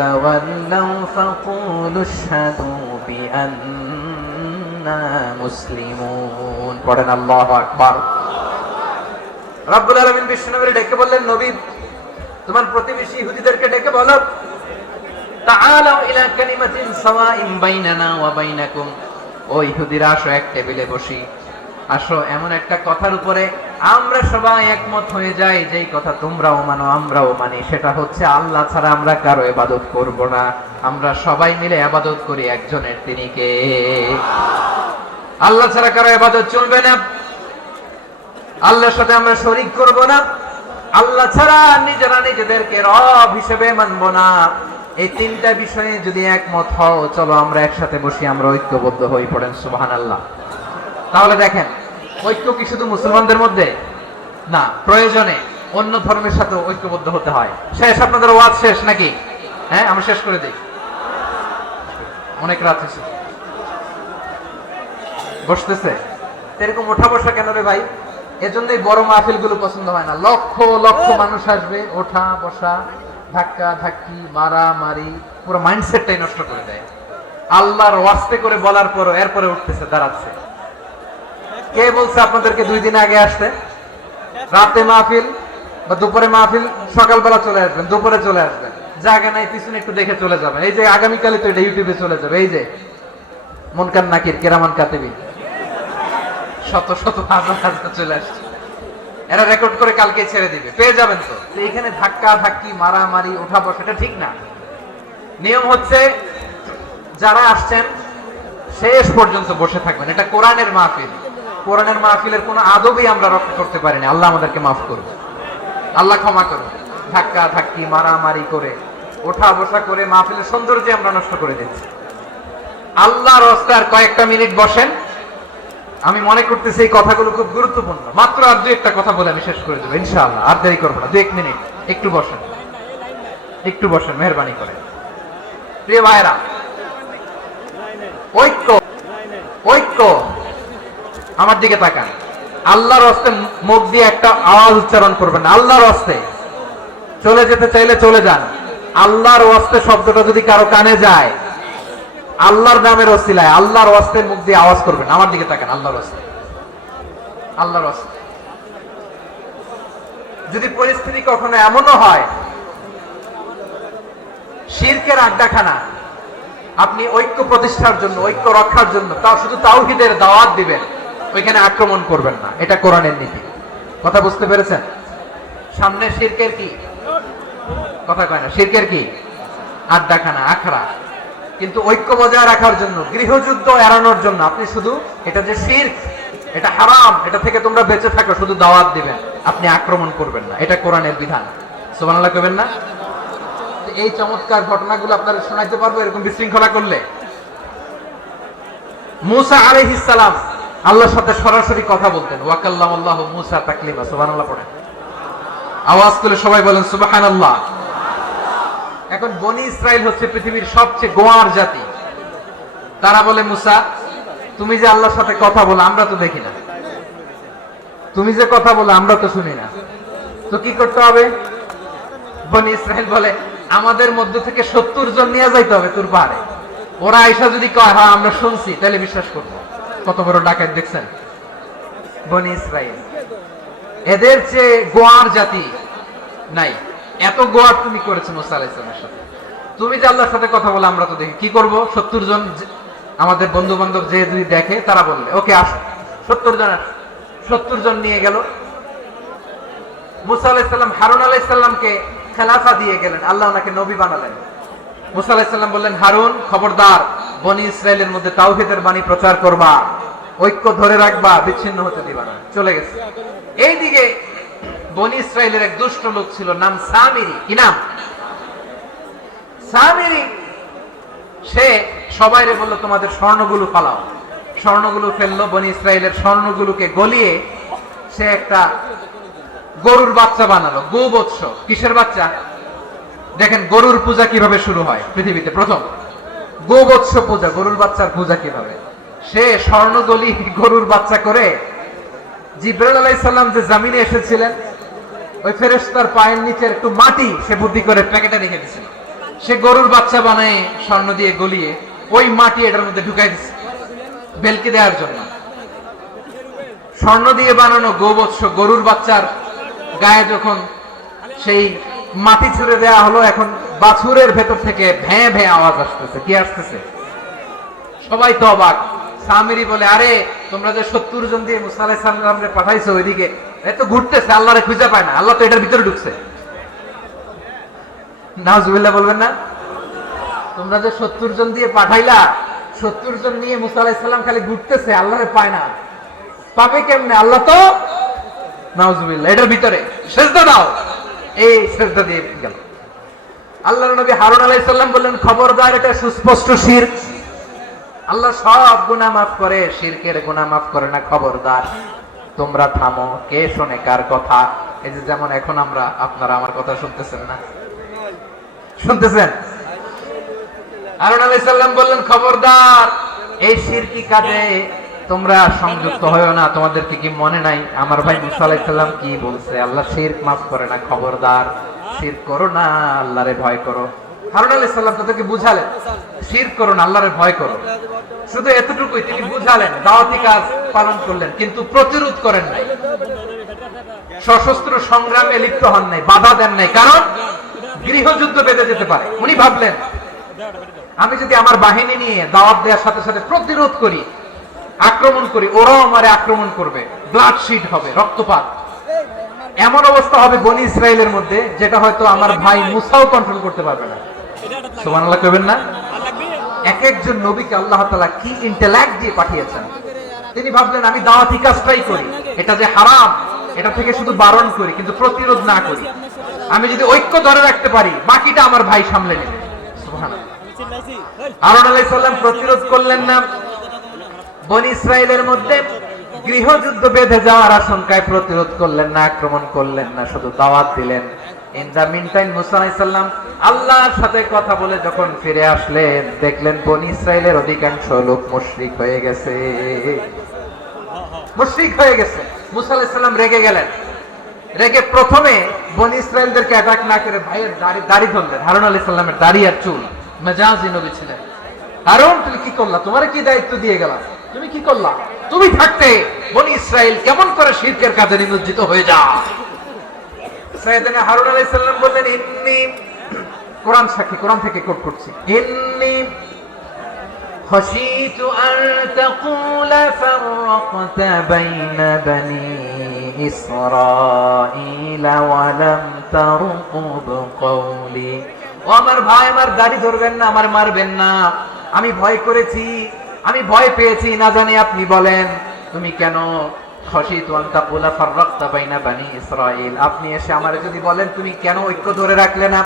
تولوا فقولوا اشهدوا بأننا مسلمون। পড়েন আল্লাহু আকবার। রব্বুল আলামিন বিশ্বনবীকে ডেকে বললেন, নবী তোমার প্রতিবেশী ইহুদিদেরকে ডেকে বলো, তাআলাউ ইলা কালিমাতিন সাওয়াইন বাইনানা ওয়া বাইনাকুম, ও ইহুদিরা আসো, এক টেবিলে বসি, আসো এমন একটা কথার উপরে আমরা সবাই একমত হয়ে যাই, যেই কথা তোমরাও মানো আমরাও মানি, সেটা হচ্ছে আল্লাহ ছাড়া আমরা কারো ইবাদত করব না, আমরা সবাই মিলে ইবাদত করি একজনের, তিনি কে? আল্লাহ ছাড়া কারো ইবাদত চলবে না, আল্লাহর সাথে আমরা শরীক করব না, আল্লাহ ছাড়া নিজেরা নিজেদেরকে রব হিসেবে মানব না। এই তিনটা বিষয়ে যদি একমত হও, চলো আমরা একসাথে বসি, আমরা ঐক্যবদ্ধ হই। পড়েন সুবহানাল্লাহ। তাহলে দেখেন, ঐক্য কি শুধু মুসলমানদের মধ্যে না, প্রয়োজনে অন্য ধর্মের সাথে ঐক্যবদ্ধ হতে হয়। শেষ? আপনাদের ওয়াজ শেষ নাকি? হ্যাঁ, আমরা শেষ করে দিই, অনেক রাত হয়েছে। বসতেছে এরকম ওঠা বসা কেন রে ভাই? এজন্যই বড় মাহফিল গুলো পছন্দ হয় না। লক্ষ লক্ষ মানুষ আসবে, ওঠা বসা, ধাক্কা ধাক্কি, মারামারি, পুরো মাইন্ডসেটটাই নষ্ট করে দেয়। আল্লাহর ওয়াস্তে করে বলার পরও এরপরে উঠতেছে, দাঁড়াচ্ছে। কে বলছে আপনাদেরকে 2 দিন আগে আসতে? রাতে মাহফিল বা দুপুরে মাহফিল, সকালবেলা চলে আসবেন, দুপুরে চলে আসবেন, জায়গা নাই পিছনে একটু দেখে চলে যাবেন। এই যে আগামীকালে তো এটা ইউটিউবে চলে যাবে, এই যে মুনকার নাকির, কেরামান কাতিবিন, শত শত হাজার হাজার চলে আসছে, এরা রেকর্ড করে কালকে ছেড়ে দিবে, পেয়ে যাবেন। তো এখানে ধাক্কা ধাক্কি, মারামারি, ওঠা বসা, এটা ঠিক না। নিয়ম হচ্ছে যারা আসছেন শেষ পর্যন্ত বসে থাকবেন। এটা কোরআনের মাহফিল, কোরআনের মাহফিলের কোনো আদবই আমরা রক্ষা করতে পারিনি। আল্লাহ আমাদেরকে মাফ করুন, আল্লাহ ক্ষমা করুন। ধাক্কা ধাক্কি, মারামারি করে, ওঠা বসা করে মাহফিলের সৌন্দর্য আমরা নষ্ট করে দিচ্ছি। আল্লাহর রাস্তায় কয়েকটা মিনিট বসেন। আমি মনে করতেছি এই কথাগুলো খুব গুরুত্বপূর্ণ। মাত্র আর 2-1টা কথা বলে আমি শেষ করে দেবো ইনশাআল্লাহ, আর দেরি করবো না। 2-1 মিনিট একটু বসেন, একটু বসেন মেহরবানি করে। প্রিয় ভাইরা, ঐক্য, ঐক্য, আমার দিকে তাকান। আল্লাহর হস্তে মুখ দিয়ে একটা আওয়াজ উচ্চারণ করবেন না, আল্লাহর হস্তে। চলে যেতে চাইলে চলে যান। আল্লাহর হস্তে শব্দটা যদি কারো কানে যায়, আল্লাহর নামের ওসিলায় আল্লাহর হস্তে মুখ দিয়ে আওয়াজ করবেন। আমার দিকে তাকান, আল্লাহর হস্তে, আল্লাহর হস্তে। যদি পরিস্থিতি কখনো এমনও হয় শিরকের আড্ডাখানা, আপনি ঐক্য প্রতিষ্ঠার জন্য, ঐক্য রক্ষার জন্য তাও শুধু তাওহীদের দাওয়াত দিবেন, ওইখানে আক্রমণ করবেন না। এটা কোরআনের নীতি। কথা বুঝতে পেরেছেন? সামনে শিরকের কি কথা কয় না, শিরকের কি আড্ডাখানা, আখড়া। কিন্তু ঐক্য বজায় রাখার জন্য, গৃহযুদ্ধ এড়ানোর জন্য আপনি শুধু এটা যে শিরক, এটা হারাম, এটা থেকে তোমরা বেঁচে থাকো, শুধু দাওয়াত দিবেন, আপনি আক্রমণ করবেন না। এটা কোরআনের বিধান। সুবহানাল্লাহ কইবেন না? এই চমৎকার ঘটনাগুলো আপনারা শোনাইতে পারবো এরকম বিশৃঙ্খলা করলে। মুসা আলাইহিস সালাম আল্লাহর সাথে সরাসরি কথা বলতেন। ওয়াকাল্লামাল্লাহু মুসা তাকলিমা। সুবহানাল্লাহ পড়েন, আওয়াজ তুলে সবাই বলেন সুবহানাল্লাহ। এখন বনি ইসরাইল হচ্ছে পৃথিবীর সবচেয়ে গোয়ার জাতি। তারা বলে, মুসা তুমি যে আল্লাহর সাথে কথা বলো আমরা তো দেখি না, তুমি যে কথা বলো আমরা তো শুনি না, তো কি করতে হবে? বনি ইসরাইল বলে, আমাদের মধ্য থেকে 70 জন নিয়ে যাইতে হবে তোর পাহাড়ে। ওরা আয়সা যদি কয় হ্যাঁ আমরা শুনছি, তাহলে বিশ্বাস করবো। কত বড় ডাকাত দেখছেন বনি ইসরাইল। এদের চেয়ে গোয়ার জাতি নাই। এত গোয়ার তুমি করেছো মুসা আলাইহিস সালামের সাথে। তুমি যে আল্লাহর সাথে কথা বলে আমরা তো দেখি, কি করব? 70 জন আমাদের বন্ধু বান্ধব যে যদি দেখে, তারা বললে ওকে আসো, 70 জন আসো। 70 জন নিয়ে গেল। মুসা আলাইহিস সালাম হারুন আলাইহিস সালামকে খেলাফা দিয়ে গেলেন, আল্লাহ ওনাকে নবী বানালেন। মুসা আলাইহিস সালাম বললেন, হারুন খবরদার, বনি ইসরাইলের মধ্যে তাওহীদের বাণী প্রচার করবা, ঐক্য ধরে রাখবা, বিচ্ছিন্ন হতে দিবা না। চলে গেছে। এইদিকে বনি ইসরাইলের এক দুষ্ট লোক ছিল, নাম সামিরি। কি নাম? সামিরি। সে সবাইরে বললো তোমাদের স্বর্ণগুলো ফালাও। স্বর্ণগুলো ফেললো। বনি ইসরাইলের স্বর্ণগুলোকে গলিয়ে সে একটা গরুর বাচ্চা বানালো। গোবৎস। কিসের বাচ্চা? দেখেন গরুর পূজা কিভাবে শুরু হয় পৃথিবীতে প্রথম। গোবৎস পূজা, গরুর বাচ্চার পূজা কিভাবে। সে স্বর্ণগলি গরুর বাচ্চা করে জিবরাইল আলাইহিস সালাম যে জমিনে এসেছিলেন, ওই ফেরেশতার পায়ের নিচে একটু মাটি সে বুদ্ধি করে প্যাকেটে রেখে দিয়েছিল। সে গরুর বাচ্চা বানায় স্বর্ণ দিয়ে গলিয়ে ওই মাটি এটার মধ্যে ঢুকাই দিচ্ছে বেলকি দেওয়ার জন্য। স্বর্ণ দিয়ে বানানো গোবৎস গরুর বাচ্চার গায়ে যখন সেই মাটি ছুঁড়ে দেওয়া হলো, এখন বাছুরের ভেতর থেকে ভ্যাঁ ভ্যাঁ আওয়াজ আসতেছে। কি আসতেছে? সবাই তো অবাক। সামিরি বলে, আরে তোমরা যে 70 জন দিয়ে মুসা আলাইহিস সালামকে পাঠাইছো ওইদিকে, এত ঘুরতেছে, আল্লাহরে খুঁজে পায় না, আল্লাহ তো এটার ভিতরে ঢুকছে। নাউজুবিল্লাহ বলবেন না? তোমরা যে 70 জন দিয়ে পাঠাইলা, 70 জন নিয়ে মুসা আলাইহিস সালাম খালি ঘুরতেছে, আল্লাহরে পায় না। পাবে কেমনে? আল্লাহ তো নাউজুবিল্লাহ এটার ভিতরে। সেজদা দাও। এই সেজদা দিয়ে গেল। আল্লাহর নবী হারুন আলাইহিস সালাম বললেন, খবরদার, এটা সুস্পষ্ট শিরক। আল্লাহ সব গুনাহ মাফ করে, শিরকের গুনাহ মাফ করে না। খবরদার, তোমরা থামো। কে শোনে কার কথা? এই যে যেমন এখন আমরা, আপনারা আমার কথা শুনতেছেন না? শুনতেছেন? হারুন আলাইহিস সালাম বললেন, খবরদার, এই শিরকি কাজে তোমরা সংযুক্ত হয়ো না। তোমাদেরকে কি মনে নাই আমার ভাই মুসা আলাইহিস সালাম কি বলছে? আল্লাহ শিরক মাফ করে না। খবরদার, শিরক করো না, আল্লাহরে ভয় করো। হারুন আলাইহিস সালাম তাদেরকে বুঝালেন, শিরক করো না, আল্লাহরে ভয় করো। শুধু এতটুকুই তিনি বুঝালেন, দাওয়াতি কাজ পালন করলেন, কিন্তু প্রতিরোধ করেন নাই, সশস্ত্র সংগ্রামে লিপ্ত হন নাই, বাধা দেন নাই। কারণ গৃহযুদ্ধ বেঁধে যেতে পারে। উনি ভাবলেন, আমি যদি আমার বাহিনী নিয়ে দাওয়াত দেওয়ার সাথে সাথে প্রতিরোধ করি, আক্রমণ করি, ওরাও আমারে আক্রমণ করবে, ব্লাডশিট হবে, রক্তপাত। এমন অবস্থা হবে বনি ইসরাইলের মধ্যে, যেটা হয়তো আমার ভাই মুসাও কন্ট্রোল করতে পারবে না। সুবহানাল্লাহ কইবেন না? এক একজন নবীকে আল্লাহ তাআলা কি ইন্টেলেক্ট দিয়ে পাঠিয়েছেন। তিনি ভাবলেন, আমি দাওয়াতি কাজটাই করি, এটা যে হারাম এটা থেকে শুধু বারণ করি, কিন্তু প্রতিরোধ না করি। আমি যদি ঐক্য ধরে রাখতে পারি, বাকিটা আমার ভাই সামলে নেবে। সুবহানাল্লাহ। হারুন আলাইহিস সালাম প্রতিরোধ করলেন না। বনি ইসরাইলের মধ্যে গৃহযুদ্ধ বেঁধে যাওয়ার আশঙ্কায় প্রতিরোধ করলেন না, আক্রমণ করলেন না, শুধু দাওয়াত দিলেন। ইন দা মিন টাইম মুসা আলাইহিস সালাম আল্লাহর সাথে কথা বলে যখন ফিরে আসলেন, দেখলেন বনি ইসরাইলের অধিকাংশ লোক মুশরিক হয়ে গেছে। মুশরিক হয়ে গেছে। মুসা আলাইহিস সালাম রেগে গেলেন। রেগে প্রথমে বনি ইসরায়েলদেরকে অ্যাটাক না করে ভাইয়ের দাড়ি ধরলেন। হারুন আলাইহিস সালামের দাড়ি আর চুল। মেজাজি নবী ছিলেন। হারুন, তুমি কি করলা? তোমার কি দায়িত্ব দিয়ে গেলাম? তুমি কি করলা? তুমি থাকতে বনি ইসরাইল কেমন করে শিরকের কাজে নিমজ্জিত হয়ে যায়? সাইয়েদনা হারুন আলাইহিস সালাম বললেন, ইন্নী, কোরআন সাক্ষী, কোরআন থেকে কোট করছি, ইন্নী খাশিতু আন তাকুলা ফাররাকতা বাইনা বানি ইসরাঈলা ওয়া লাম তারকুব কওলি। ও আমার ভাই, আমার দাড়ি ধরবেন না, আমার মারবেন না। আমি ভয় করেছি, আমি ভয় পেয়েছি, না জানি আপনি বলেন তুমি কেন খাশিতু আন তাকুলা ফাররাকতা বাইনা বানি ইসরাঈল, আপনি এসে আমারে যদি বলেন তুমি কেন ঐক্য ধরে রাখলে না,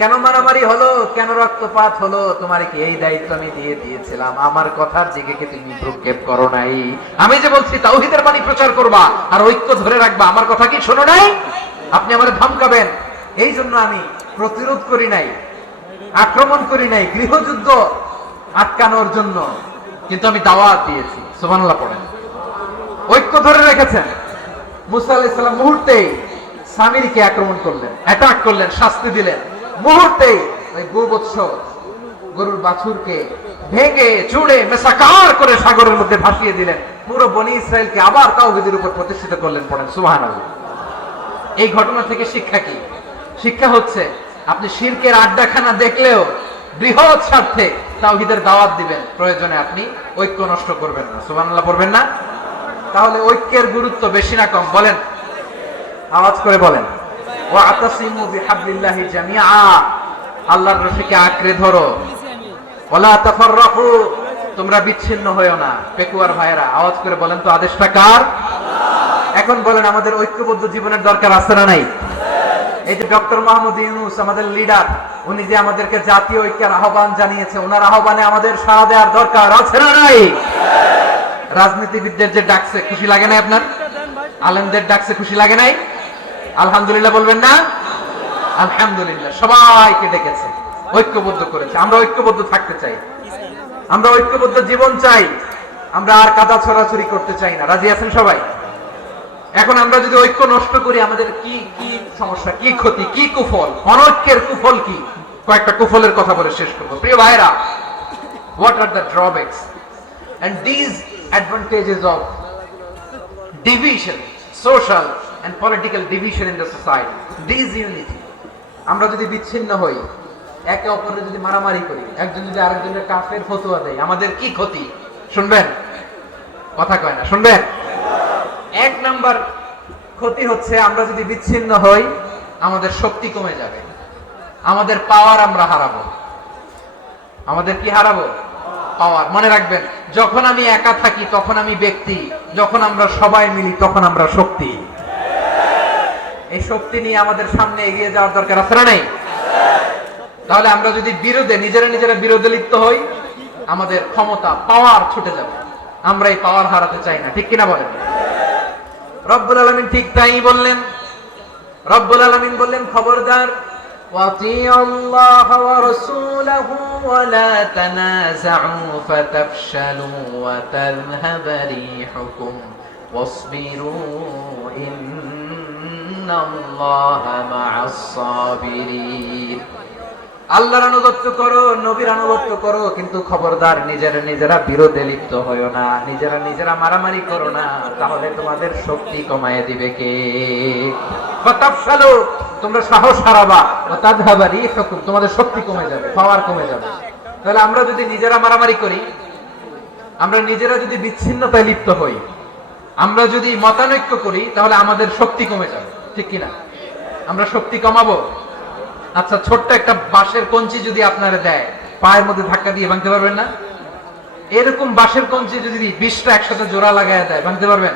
কেন মারামারি হলো, কেন রক্তপাত হলো, তোমারে কি এই দায়িত্ব আমি দিয়ে দিয়েছিলাম? আমার কথার দিকে কি তুমি ভ্রুক্ষেপ করো নাই? আমি যে বলছি তাওহীদের বাণী প্রচার করবা আর ঐক্য ধরে রাখবা, আমার কথা কি শোনো নাই? আপনি আমারে ধমকাবেন, এই জন্য আমি প্রতিরোধ করি নাই, আক্রমণ করি নাই, গৃহযুদ্ধ আটকানোর জন্য, কিন্তু আমি দাওয়াত দিয়েছি। সুবহানাল্লাহ পড়েন। ঐক্য ধরে রেখেছেন। মুসা আলাইহিস সালাম মুহূর্তেই সামিরীকে আক্রমণ করলেন, অ্যাটাক করলেন, শাস্তি দিলেন। মুহূর্তেই ওই গোবৎস গরুর বাছুরকে ভেঙে চুড়ে মেসাকার করে সাগরের মধ্যে ভাসিয়ে দিলেন। পুরো বনি ইসরায়েলকে আবার তাওহীদের উপর প্রতিষ্ঠিত করলেন। পড়েন সুবহানাল্লাহ। এই ঘটনা থেকে শিক্ষা কি? শিক্ষা হচ্ছে আপনি শিরকের আড্ডাখানা দেখলেও বৃহৎ স্বার্থে তাওহীদের দাওয়াত দিবেন, প্রয়োজনে আপনি ঐক্য নষ্ট করবেন না। সুবহানাল্লাহ পড়বেন না? তাহলে ঐক্যের গুরুত্ব বেশি না কম? বলেন, আওয়াজ করে বলেন। ওয়াতাসিমু বিহাবলিল্লাহি জামিআ, আল্লাহর রশিকে আঁকড়ে ধরো। ওয়ালা তাফাররাকু, তোমরা বিচ্ছিন্ন হয়ো না। পেকুয়ার ভাইরা আওয়াজ করে বলেন তো, আদেশটা কার? এখন বলেন, আমাদের ঐক্যবদ্ধ জীবনের দরকার আছে না নাই? এই যে ডক্টর মোহাম্মদ ইউনূস আমাদের লিডার, উনি যে আমাদেরকে জাতীয় ঐক্যের আহ্বান জানিয়েছে, ওনার আহ্বানে আমাদের সাড়া দেওয়ার দরকার আছে না নাই? রাজনীতিবিদদের যে ডাকছে, খুশি লাগে নাই আপনার? আলেমদের ডাকছে, খুশি লাগে নাই? আলহামদুলিল্লাহ বলবেন না? আলহামদুলিল্লাহ, সবাইকে ডেকেছে, ঐক্যবদ্ধ করেছে। আমরা ঐক্যবদ্ধ থাকতে চাই, আমরা ঐক্যবদ্ধ জীবন চাই, আমরা আর কাদা ছড়াছড়ি করতে চাই না। রাজি আছেন সবাই? এখন আমরা যদি ঐক্য নষ্ট করি, আমাদের কি কি সমস্যা, কি ক্ষতি, কি কুফল? অনৈক্যের কুফল কি? কয়েকটা কুফলের কথা বলে শেষ করবো। প্রিয় ভাইরা, what are the drawbacks and these advantages of division, social and political division in the society, disunity? আমরা যদি বিচ্ছিন্ন হই, একে অপরের যদি মারামারি করি, একজন যদি আরেকজনের কাফের ফতোয়া দেয়, আমাদের কি ক্ষতি? শুনবেন? কথা কয় না, শুনবেন? এক নাম্বার ক্ষতি হচ্ছে, আমরা যদি বিচ্ছিন্ন হই, আমাদের শক্তি কমে যাবে, আমাদের পাওয়ার আমরা হারাবো। আমাদের কি হারাবো? পাওয়ার। মনে রাখবেন, যখন আমি একা থাকি তখন আমি ব্যক্তি, যখন আমরা সবাই মিলি তখন আমরা শক্তি। এই শক্তি নিয়ে আমাদের সামনে এগিয়ে যাওয়ার দরকার আছে না নাই? তাহলে আমরা যদি বিরোধে, নিজেরা বিরোধে লিপ্ত হই, আমাদের ক্ষমতা, পাওয়ার ছুটে যাবে। আমরা এই পাওয়ার হারাতে চাই না, ঠিক কিনা বলেন? রব্বুল আলামিন ঠিক তাই বললেন। রব্বুল আলামিন বললেন, খবরদার, ওয়াতিউল্লাহ ওয়া রাসূলাহু ওয়া লা তানাযাউ ফাতাফশালু ওয়া তাযহাবা রিহুকুম ওয়াসবিরু ইন্নাল্লাহা মা'আস সাবিরিন। আল্লাহর আনুগত্য করো, নবীর আনুগত্য করো, কিন্তু খবরদার নিজেরা বিরোধে লিপ্ত হয়ো না, নিজেরা মারামারি করো না, তাহলে তোমাদের শক্তি কমায় দিবে কে? ফাতাফশালু, তোমরা সাহস হারাবা, ওয়া তাযহাবা রিহুকুম, তোমাদের শক্তি কমে যাবে, পাওয়ার কমে যাবে। তাহলে আমরা যদি নিজেরা মারামারি করি, আমরা নিজেরা যদি বিচ্ছিন্নতায় লিপ্ত হই, আমরা যদি মতানৈক্য করি, তাহলে আমাদের শক্তি কমে যাবে, ঠিক কিনা? আমরা শক্তি কমাবো। আচ্ছা, ছোট্ট একটা বাঁশের কঞ্চি যদি আপনারা দেয়, পায়ের মধ্যে ধাক্কা দিয়ে ভাঙতে পারবেন না? এরকম বাঁশের কঞ্চি যদি 20টা একসাথে জোড়া লাগায় দেয়, ভাঙতে পারবেন?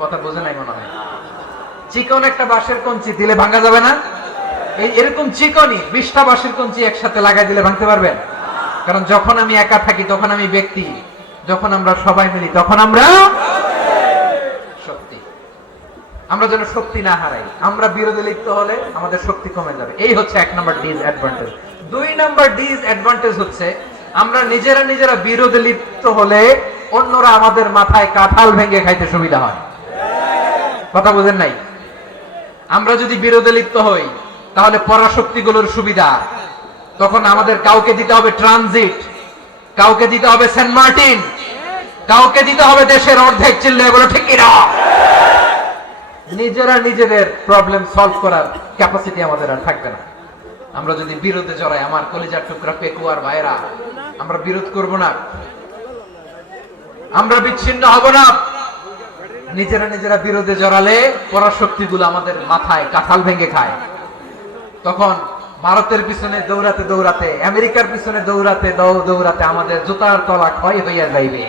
কথা বোঝে নাই মনে হয়। চিকন একটা বাঁশের কঞ্চি দিলে ভাঙা যাবে না? এরকম চিকনই 20টা বাঁশের কঞ্চি একসাথে লাগাই দিলে ভাঙতে পারবেন? কারণ যখন আমি একা থাকি তখন আমি ব্যক্তি, যখন আমরা সবাই মিলি তখন আমরা শক্তি। আমরা যেন শক্তি না হারাই। আমরা বিরোধে লিপ্ত হলে আমাদের শক্তি কমে যাবে। এই হচ্ছে 1 নাম্বার ডিসঅ্যাডভান্টেজ। 2 নাম্বার ডিসঅ্যাডভান্টেজ হচ্ছে, আমরা নিজেরা বিরোধে লিপ্ত হলে অন্যরা আমাদের মাথায় কাঁঠাল ভেঙে খাইতে সুবিধা হয়। কথা বুঝেন নাই? আমরা যদি বিরোধে লিপ্ত হই তাহলে পরাশক্তিগুলোর সুবিধা, তখন আমাদের কাউকে দিতে হবে ট্রানজিট, কাউকে দিতে হবে সেন্ট মার্টিন, কাউকে দিতে হবে দেশের অর্ধেক। চিল্লে বলো ঠিক কিনা? নিজেরা নিজেদের প্রবলেম সলভ করার ক্যাপাসিটি আমাদের আর থাকবে না। আমরা যদি বিরোধে জড়াই, আমার কলিজার টুকরা পেকুয়ার ভাইরা, আমরা বিরোধ করব না, আমরা বিচ্ছিন্ন হব না। নিজেরা নিজেরা বিরোধে জড়ালে পরাশক্তিগুলো আমাদের মাথায় কাঁঠাল ভেঙে খায়। তখন ভারতের পিছনে দৌড়াতে দৌড়াতে, আমেরিকার পিছনে দৌড়াতে দৌড়াতে আমাদের জুতার তলা ক্ষয় হইয়া যাইবে।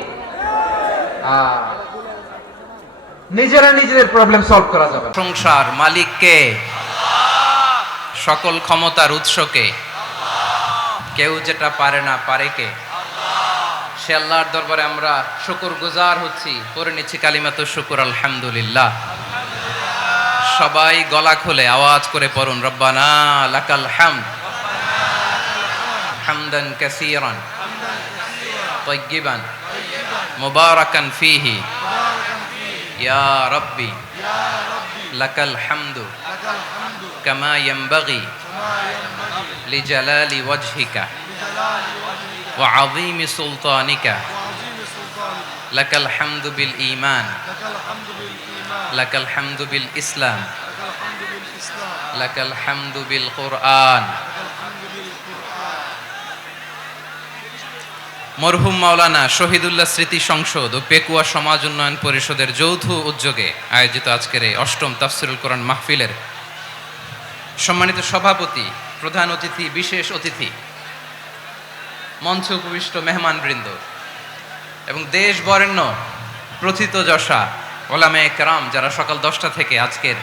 নিজেরা নিজেদের প্রবলেম সলভ করা যাবে। সংসার মালিককে, সকল ক্ষমতার উৎসকে, কেউ যেটা পারে না পারে কে? সে আল্লাহর দরবারে আমরা শুকরগুজার হচ্ছি, পড়ে নিচ্ছি কালিমাতুশ শুকর আলহামদুলিল্লাহ। সবাই গলা খুলে আওয়াজ করে পড়ুন, রব্বানা লাকাল হামদ হামদান কাসীরান তাইয়্যিবান মুবারাকান ফীহি ইয়া রাব্বি লাকাল হামদু কামা ইয়ানবাগি লিজালালি ওয়াজহিকা ওয়া আযীমি সুলতানিকা লাকাল হামদু বিল ঈমান লাকাল হামদু বিল ইসলাম লাকাল হামদু বিল কুরআন। মরহুম মাওলানা শহীদুল্লাহ স্মৃতি সংসদ ও পেকুয়া সমাজ উন্নয়ন পরিষদের যৌথ উদ্যোগে আয়োজিত আজকের এই অষ্টম তাফসিরুল কোরআন মাহফিলের সম্মানিত সভাপতি, প্রধান অতিথি, বিশেষ অতিথি, মঞ্চে উপবিষ্ট মেহমানবৃন্দ এবং দেশ বরেণ্য প্রথিতযশা ওলামায়ে কেরাম যারা সকাল 10টা থেকে আজকের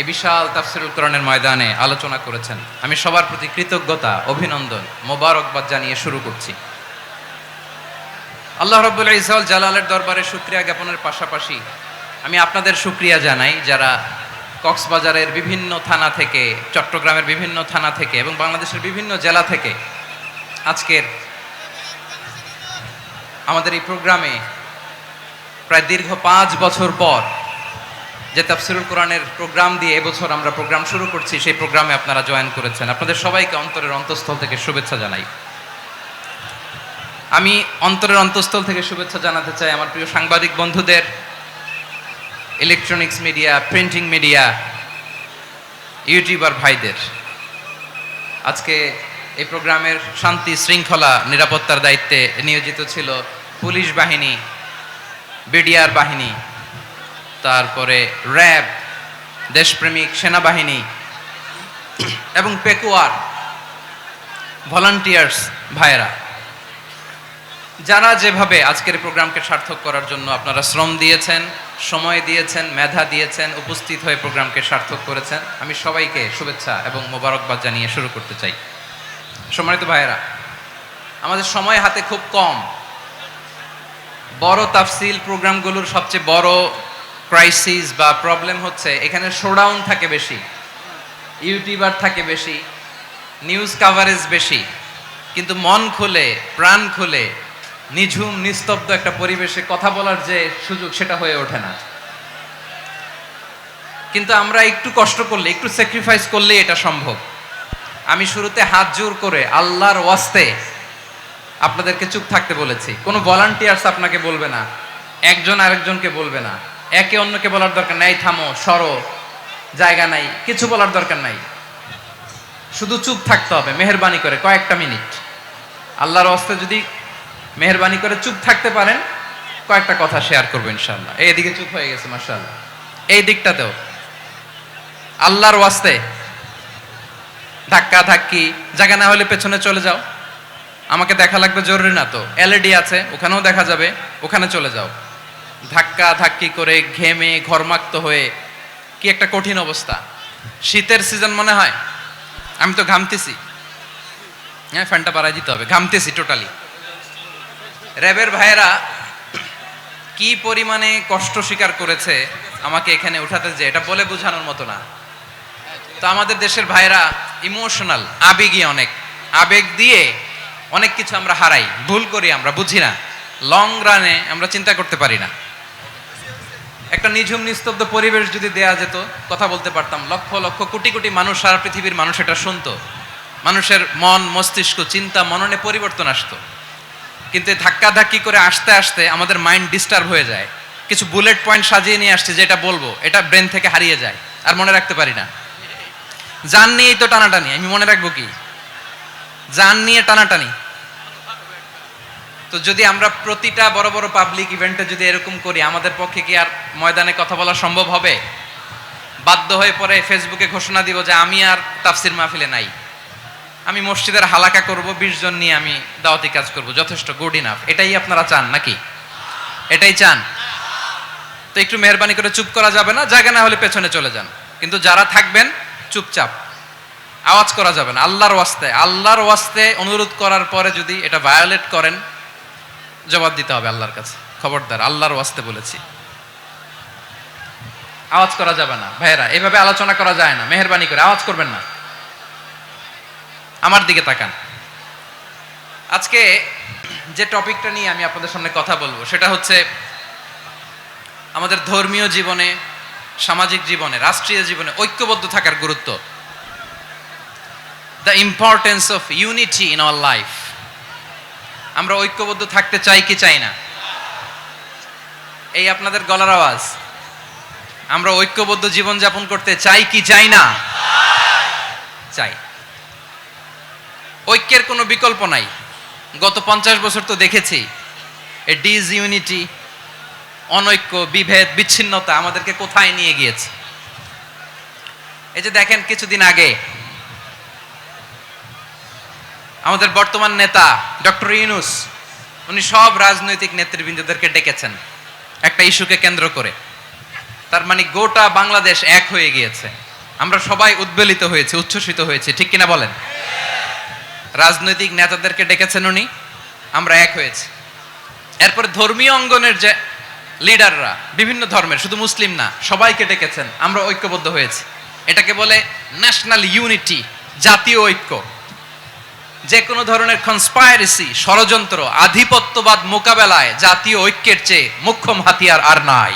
এই বিশাল তাফসিরুল কোরআনের ময়দানে আলোচনা করেছেন, আমি সবার প্রতি কৃতজ্ঞতা, অভিনন্দন, মোবারকবাদ জানিয়ে শুরু করছি। আল্লাহ রাব্বুল ইজ্জত ওয়াল জালালের দরবারে শুকরিয়া জ্ঞাপনের পাশাপাশি আমি আপনাদের শুকরিয়া জানাই যারা কক্সবাজারের বিভিন্ন থানা থেকে, চট্টগ্রামের বিভিন্ন থানা থেকে এবং বাংলাদেশের বিভিন্ন জেলা থেকে আজকের আমাদের এই প্রোগ্রামে প্রায় দীর্ঘ 5 বছর পর যে তাফসিরুল কোরআনের প্রোগ্রাম দিয়ে এবছর আমরা প্রোগ্রাম শুরু করছি, সেই প্রোগ্রামে আপনারা জয়েন করেছেন। আপনাদের সবাইকে অন্তরের অন্তঃস্থল থেকে শুভেচ্ছা জানাই। আমি অন্তরের অন্তঃস্থল থেকে শুভেচ্ছা জানাতে চাই আমার প্রিয় সাংবাদিক বন্ধুদের, electronics media, printing media, YouTuber ভাইদের। আজকে এই প্রোগ্রামের শান্তি শৃঙ্খলা নিরাপত্তার দায়িত্বে নিয়োজিত ছিল পুলিশ বাহিনী, বিডিআর বাহিনী, তারপরে র্যাব, দেশপ্রেমিক সেনাবাহিনী এবং পেকুয়ার ভলান্টিয়ার্স ভাইয়েরা, যারা যেভাবে আজকের প্রোগ্রামকে সার্থক করার জন্য আপনারা শ্রম দিয়েছেন, সময় দিয়েছেন, মেধা দিয়েছেন, উপস্থিত হয়ে প্রোগ্রামকে সার্থক করেছেন, আমি সবাইকে শুভেচ্ছা এবং মোবারকবাদ জানিয়ে শুরু করতে চাই। সম্মানিত ভাইয়েরা, আমাদের সময় হাতে খুব কম। বড় তাফসিল প্রোগ্রামগুলোর সবচেয়ে বড় ক্রাইসিস বা প্রবলেম হচ্ছে এখানে শোডাউন থাকে বেশি, ইউটিউবার থাকে বেশি, নিউজ কাভারেজ বেশি, কিন্তু মন খুলে, প্রাণ খুলে, নিঝুম নিস্তব্ধ একটা পরিবেশে কথা বলার যে সুযোগ, সেটা হয়ে ওঠে না। কিন্তু আমরা একটু কষ্ট করলে, একটু স্যাক্রিফাইস করলে এটা সম্ভব। আমি শুরুতে হাত জোর করে আল্লাহর ওয়াস্তে আপনাদেরকে চুপ থাকতে বলেছি। কোনো ভলান্টিয়ার্স আপনাকে বলবে না, একজন আরেকজনকে বলবে না, একে অন্যকে বলার দরকার নাই, থামো, সরো, জায়গা নাই, কিছু বলার দরকার নাই, শুধু চুপ থাকতে হবে মেহেরবানি করে কয়েকটা মিনিট। আল্লাহর ওয়াস্তে যদি মেহেরবানি করে চুপ থাকতে পারেন, কয়েকটা কথা শেয়ার করবো ইনশাআল্লাহ। এইদিকে চুপ হয়ে গেছে মাশাআল্লাহ, এই দিকটাতেও আল্লাহর ওয়াস্তে ধাক্কা ধাক্কি জায়গা না হলে পেছনে চলে যাও, আমাকে দেখা লাগবে জরুরি না তো, এলইডি আছে ওখানেও দেখা যাবে, ওখানে চলে যাও। ধাক্কা ধাক্কি করে ঘেমে ঘরমাক্ত হয়ে কি একটা কঠিন অবস্থা। শীতের সিজন মনে হয়, আমি তো ঘামতেছি, হ্যাঁ ফ্যানটা বাড়াই দিতে হবে, ঘামতেছি টোটালি। র্যাবের ভাইয়েরা কি পরিমাণে কষ্ট স্বীকার করেছে আমাকে এখানে উঠাতে, যে এটা বলে বোঝানোর মতো না। তো আমাদের দেশের ভাইয়েরা ইমোশনাল, আবেগী, অনেক আবেগ দিয়ে অনেক কিছু আমরা হারাই, ভুল করি, আমরা বুঝি না। লং রানে আমরা চিন্তা করতে পারি না। একটা নিঝুম নিস্তব্ধ পরিবেশ যদি দেয়া যেত, কথা বলতে পারতাম, লক্ষ লক্ষ কোটি কোটি মানুষ, সারা পৃথিবীর মানুষ এটা শুনতো, মানুষের মন মস্তিষ্ক চিন্তা মননে পরিবর্তন আসতো। কিন্তু ধাক্কাধাক্কি করে আসতে আসতে আমাদের মাইন্ড ডিস্টার্ব হয়ে যায়। কিছু বুলেট পয়েন্ট সাজিয়ে নিয়ে আসছে, যেটা বলবো এটা ব্রেন থেকে হারিয়ে যায়, আর মনে রাখতে পারি না। জান নিয়েই তো টানাটানি, আমি মনে রাখবো কি? জান নিয়ে টানাটানি। তো যদি আমরা প্রতিটা বড় বড় পাবলিক ইভেন্টে যদি এরকম করি, আমাদের পক্ষে কি আর ময়দানে কথা বলা সম্ভব হবে? বাধ্য হয়ে পরে ফেসবুকে ঘোষণা দিব যে আমি আর তাফসির মাহফিলে নাই, আমি মসজিদের হালাকা করব, 20 জন নিয়ে আমি দাওয়াতি কাজ করব, যথেষ্ট, গুড ইনাফ। এটাই আপনারা চান নাকি? এটাই চান? তো একটু মেহরবানি করে চুপ করা যাবে না? জায়গা না হলে পেছনে চলে যান, কিন্তু যারা থাকবেন চুপচাপ, আওয়াজ করা যাবে না। আল্লাহর ওয়াস্তে অনুরোধ করার পরে যদি এটা ভায়োলেট করেন, জবাব দিতে হবে আল্লাহর কাছে। খবরদার, আল্লাহর ওয়াস্তে বলেছি, আওয়াজ করা যাবে না। ভাইয়েরা, এভাবে আলোচনা করা যায় না, মেহরবানি করে আওয়াজ করবেন না। আমার দিকে তাকান। আজকে যে টপিকটা নিয়ে আমি আপনাদের সামনে কথা বলবো সেটা হচ্ছে আমাদের ধর্মীয় জীবনে, সামাজিক জীবনে, রাষ্ট্রীয় জীবনে ঐক্যবদ্ধ থাকার গুরুত্ব। The importance of unity in our life. আমরা ঐক্যবদ্ধ থাকতে চাই কি চাই না? এই আপনাদের গলার আওয়াজ। আমরা ঐক্যবদ্ধ জীবন যাপন করতে চাই কি চাই না? চাই। ঐক্যের কোনো বিকল্প নাই। গত 50 বছর তো দেখেছি এই ডিসইউনিটি, অনৈক্য, বিভেদ, বিচ্ছিন্নতা আমাদেরকে কোথায় নিয়ে গিয়েছে। এই যে দেখেন, কিছুদিন আগে আমাদের বর্তমান নেতা ডক্টর ইউনূস, উনি সব রাজনৈতিক নেতৃবৃন্দদেরকে ডেকেছেন একটা ইস্যুকে কেন্দ্র করে। তার মানে গোটা বাংলাদেশ এক হয়ে গিয়েছে। আমরা সবাই উদ্বেলিত হয়েছে, উচ্ছ্বসিত হয়েছে, ঠিক কিনা বলেন? রাজনৈতিক নেতাদেরকে ডেকেছেন উনি, আমরা এক হয়েছি। এরপরে ধর্মীয় অঙ্গনের যে লিডাররা, বিভিন্ন ধর্মের, শুধু মুসলিম না, সবাইকে ডেকেছেন, আমরা ঐক্যবদ্ধ হয়েছি। এটাকে বলে ন্যাশনাল ইউনিটি, জাতীয় ঐক্য। যে কোনো ধরনের কনস্পাইরেসি, ষড়যন্ত্র, আধিপত্যবাদ মোকাবেলায় জাতীয় ঐক্যের চেয়ে মোক্ষম হাতিয়ার আর নাই।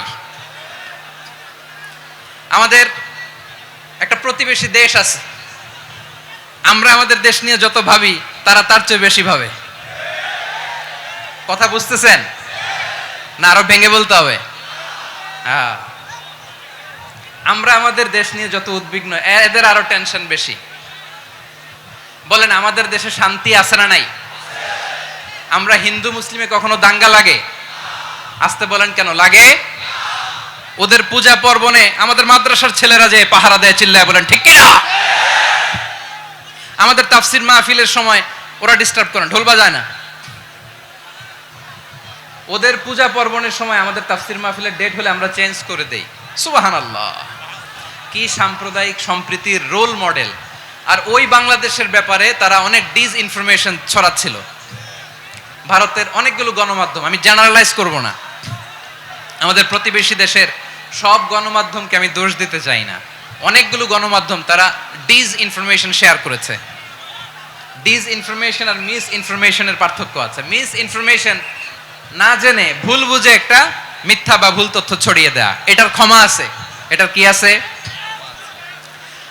আমাদের একটা প্রতিবেশী দেশ আছে, আমরা আমাদের দেশ নিয়ে যত ভাবি তারা তার চেয়ে বেশি ভাবে। কথা বুঝতেছেন না? আরো ভেঙে বলতে হবে। হ্যাঁ, আমরা আমাদের দেশ নিয়ে যত উদ্বিগ্ন, এদের আরো টেনশন বেশি। বলেন, আমাদের দেশে শান্তি আছে না নাই? আমরা হিন্দু মুসলিমে কখনো দাঙ্গা লাগে? আসতে বলেন, কেন লাগে? ওদের পূজা পার্বণে আমাদের মাদ্রাসার ছেলেরা যে পাহারা দেয়, চিল্লায় বলেন ঠিক কিনা? আমাদের তাফসির মাহফিলের সময় ওরা ডিস্টার্ব করেন, ঢোল বাজায় না। ওদের পূজা পার্বণের সময় আমাদের তাফসির মাহফিলের ডেট হলে আমরা চেঞ্জ করে দেই। সুবহানাল্লাহ, কি সাম্প্রদায়িক সম্প্রীতির রোল মডেল। আর ওই বাংলাদেশের ব্যাপারে তারা অনেক ডিসইনফরমেশন ছড়াচ্ছিল। ভারতের অনেকগুলো গণমাধ্যম, আমি জেনারেলাইজ করব না, আমাদের প্রতিবেশী দেশের সব গণমাধ্যমকে আমি দোষ দিতে চাই না, অনেকগুলো গণমাধ্যম তারা ডিসইনফরমেশন শেয়ার করেছে। ডিসইনফরমেশন আর মিস ইনফরমেশনের পার্থক্য আছে। মিস ইনফরমেশন না জেনে ভুল বুঝে একটা মিথ্যা বা ভুল তথ্য ছড়িয়ে দেয়া, এটার ক্ষমা আছে, এটার কি আছে?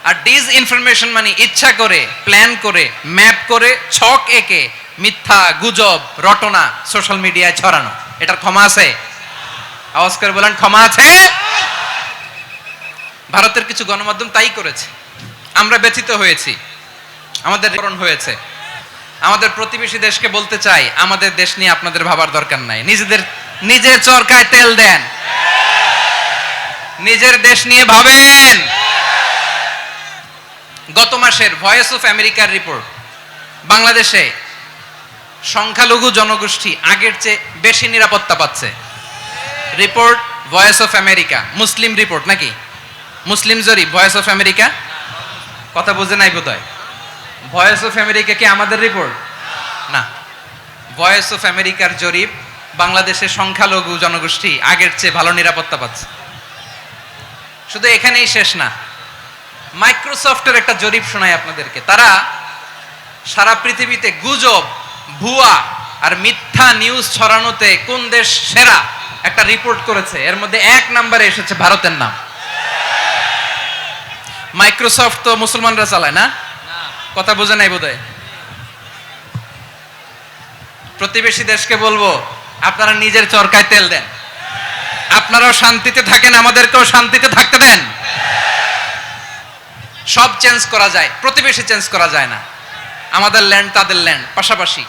আর ডিসইনফরমেশন মানে ইচ্ছা করে, প্ল্যান করে, ম্যাপ করে, ছক এঁকে মিথ্যা, গুজব, রটনা সোশ্যাল মিডিয়ায় ছড়ানো, এটার ক্ষমা আছে? আওয়াজ করে বলেন, ক্ষমা আছে? ভারতের কিছু গণমাধ্যম তাই করেছে, আমরা ব্যথিত হয়েছি, আমাদের হয়েছে। আমাদের প্রতিবেশী দেশকে বলতে চাই, আমাদের দেশ নিয়ে আপনাদের ভাবার দরকার নাই, নিজের চরকায় তেল দেন, নিজের দেশ নিয়ে ভাবেন। গত মাসের ভয়েস অফ আমেরিকার রিপোর্ট, বাংলাদেশে সংখ্যালঘু জনগোষ্ঠী আগের চেয়ে বেশি নিরাপত্তা পাচ্ছে। Report voice of America, Muslim report নাকি? মুসলিম জরিপ, ভয়েস অফ আমেরিকা। কথা বুঝে নাই বোধহয়। ভয়েস অফ আমেরিকা কি আমাদের রিপোর্ট না? ভয়েস অফ আমেরিকার জরিপ, বাংলাদেশের সংখ্যালঘু জনগোষ্ঠী আগের চেয়ে ভালো নিরাপত্তা পাচ্ছে। শুধু এখানেই শেষ না, মাইক্রোসফটের একটা জরিপ শোনায় আপনাদেরকে। তারা সারা পৃথিবীতে গুজব, ভুয়া, আর মিথ্যা নিউজ ছড়ানোতে কোন দেশ সেরা একটা রিপোর্ট করেছে, এর মধ্যে 1 নম্বরে এসেছে ভারতের নাম। মাইক্রোসফট তো মুসলমানরা চালায় না, কথা বোঝে নাই বোধহয়। প্রতিবেশী দেশকে বলবো আপনারা নিজের চরকায় তেল দেন, আপনারাও শান্তিতে থাকেন, আমাদেরকেও শান্তিতে থাকতে দেন। সব চেঞ্জ করা যায়, প্রতিবেশী চেঞ্জ করা যায় না। আমাদের ল্যান্ড তাদের ল্যান্ড পাশাপাশি,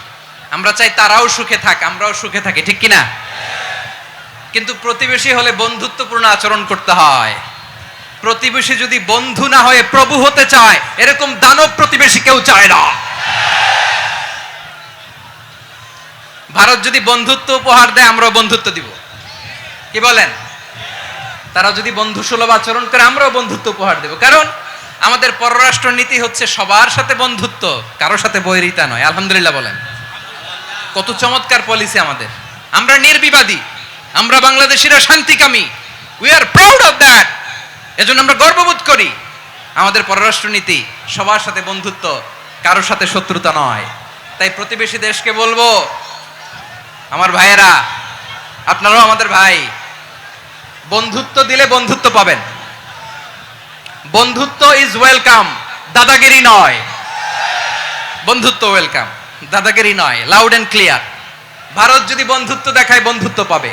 আমরা চাই তারাও সুখে থাক, আমরাও সুখে থাকি, ঠিক কিনা? কিন্তু প্রতিবেশী হলে বন্ধুত্বপূর্ণ আচরণ করতে হয়। প্রতিবেশী যদি বন্ধু না হয়ে প্রভু হতে চায়, এরকম দানব প্রতিবেশী কেউ চায় না। ভারত যদি বন্ধুত্ব উপহার দেয়, আমরাও বন্ধুত্ব দিব, কি বলেন? তারা যদি বন্ধু সুলভ আচরণ করে, আমরাও বন্ধুত্ব উপহার দেব। কারণ আমাদের পররাষ্ট্র নীতি হচ্ছে সবার সাথে বন্ধুত্ব, কারোর সাথে বৈরিতা নয়। আলহামদুলিল্লাহ বলেন, কত চমৎকার পলিসি আমাদের। আমরা নির্বিবাদী, আমরা বাংলাদেশিরা শান্তিকামী, we are proud of that. এজন্য আমরা গর্ববোধ করি। আমাদের পররাষ্ট্র নীতি সবার সাথে বন্ধুত্ব, কারোর সাথে শত্রুতা নয়। তাই প্রতিবেশী দেশকে বলবো, আমার ভাইয়েরা, আপনারাও আমাদের ভাই, বন্ধুত্ব দিলে বন্ধুত্ব পাবেন। বন্ধুত্ব ইজ ওয়েলকাম, দাদাগিরি নয়। বন্ধুত্ব ওয়েলকাম, দাদাগিরি নয়, লাউড এন্ড ক্লিয়ার। ভারত যদি বন্ধুত্ব দেখায়, বন্ধুত্ব পাবে।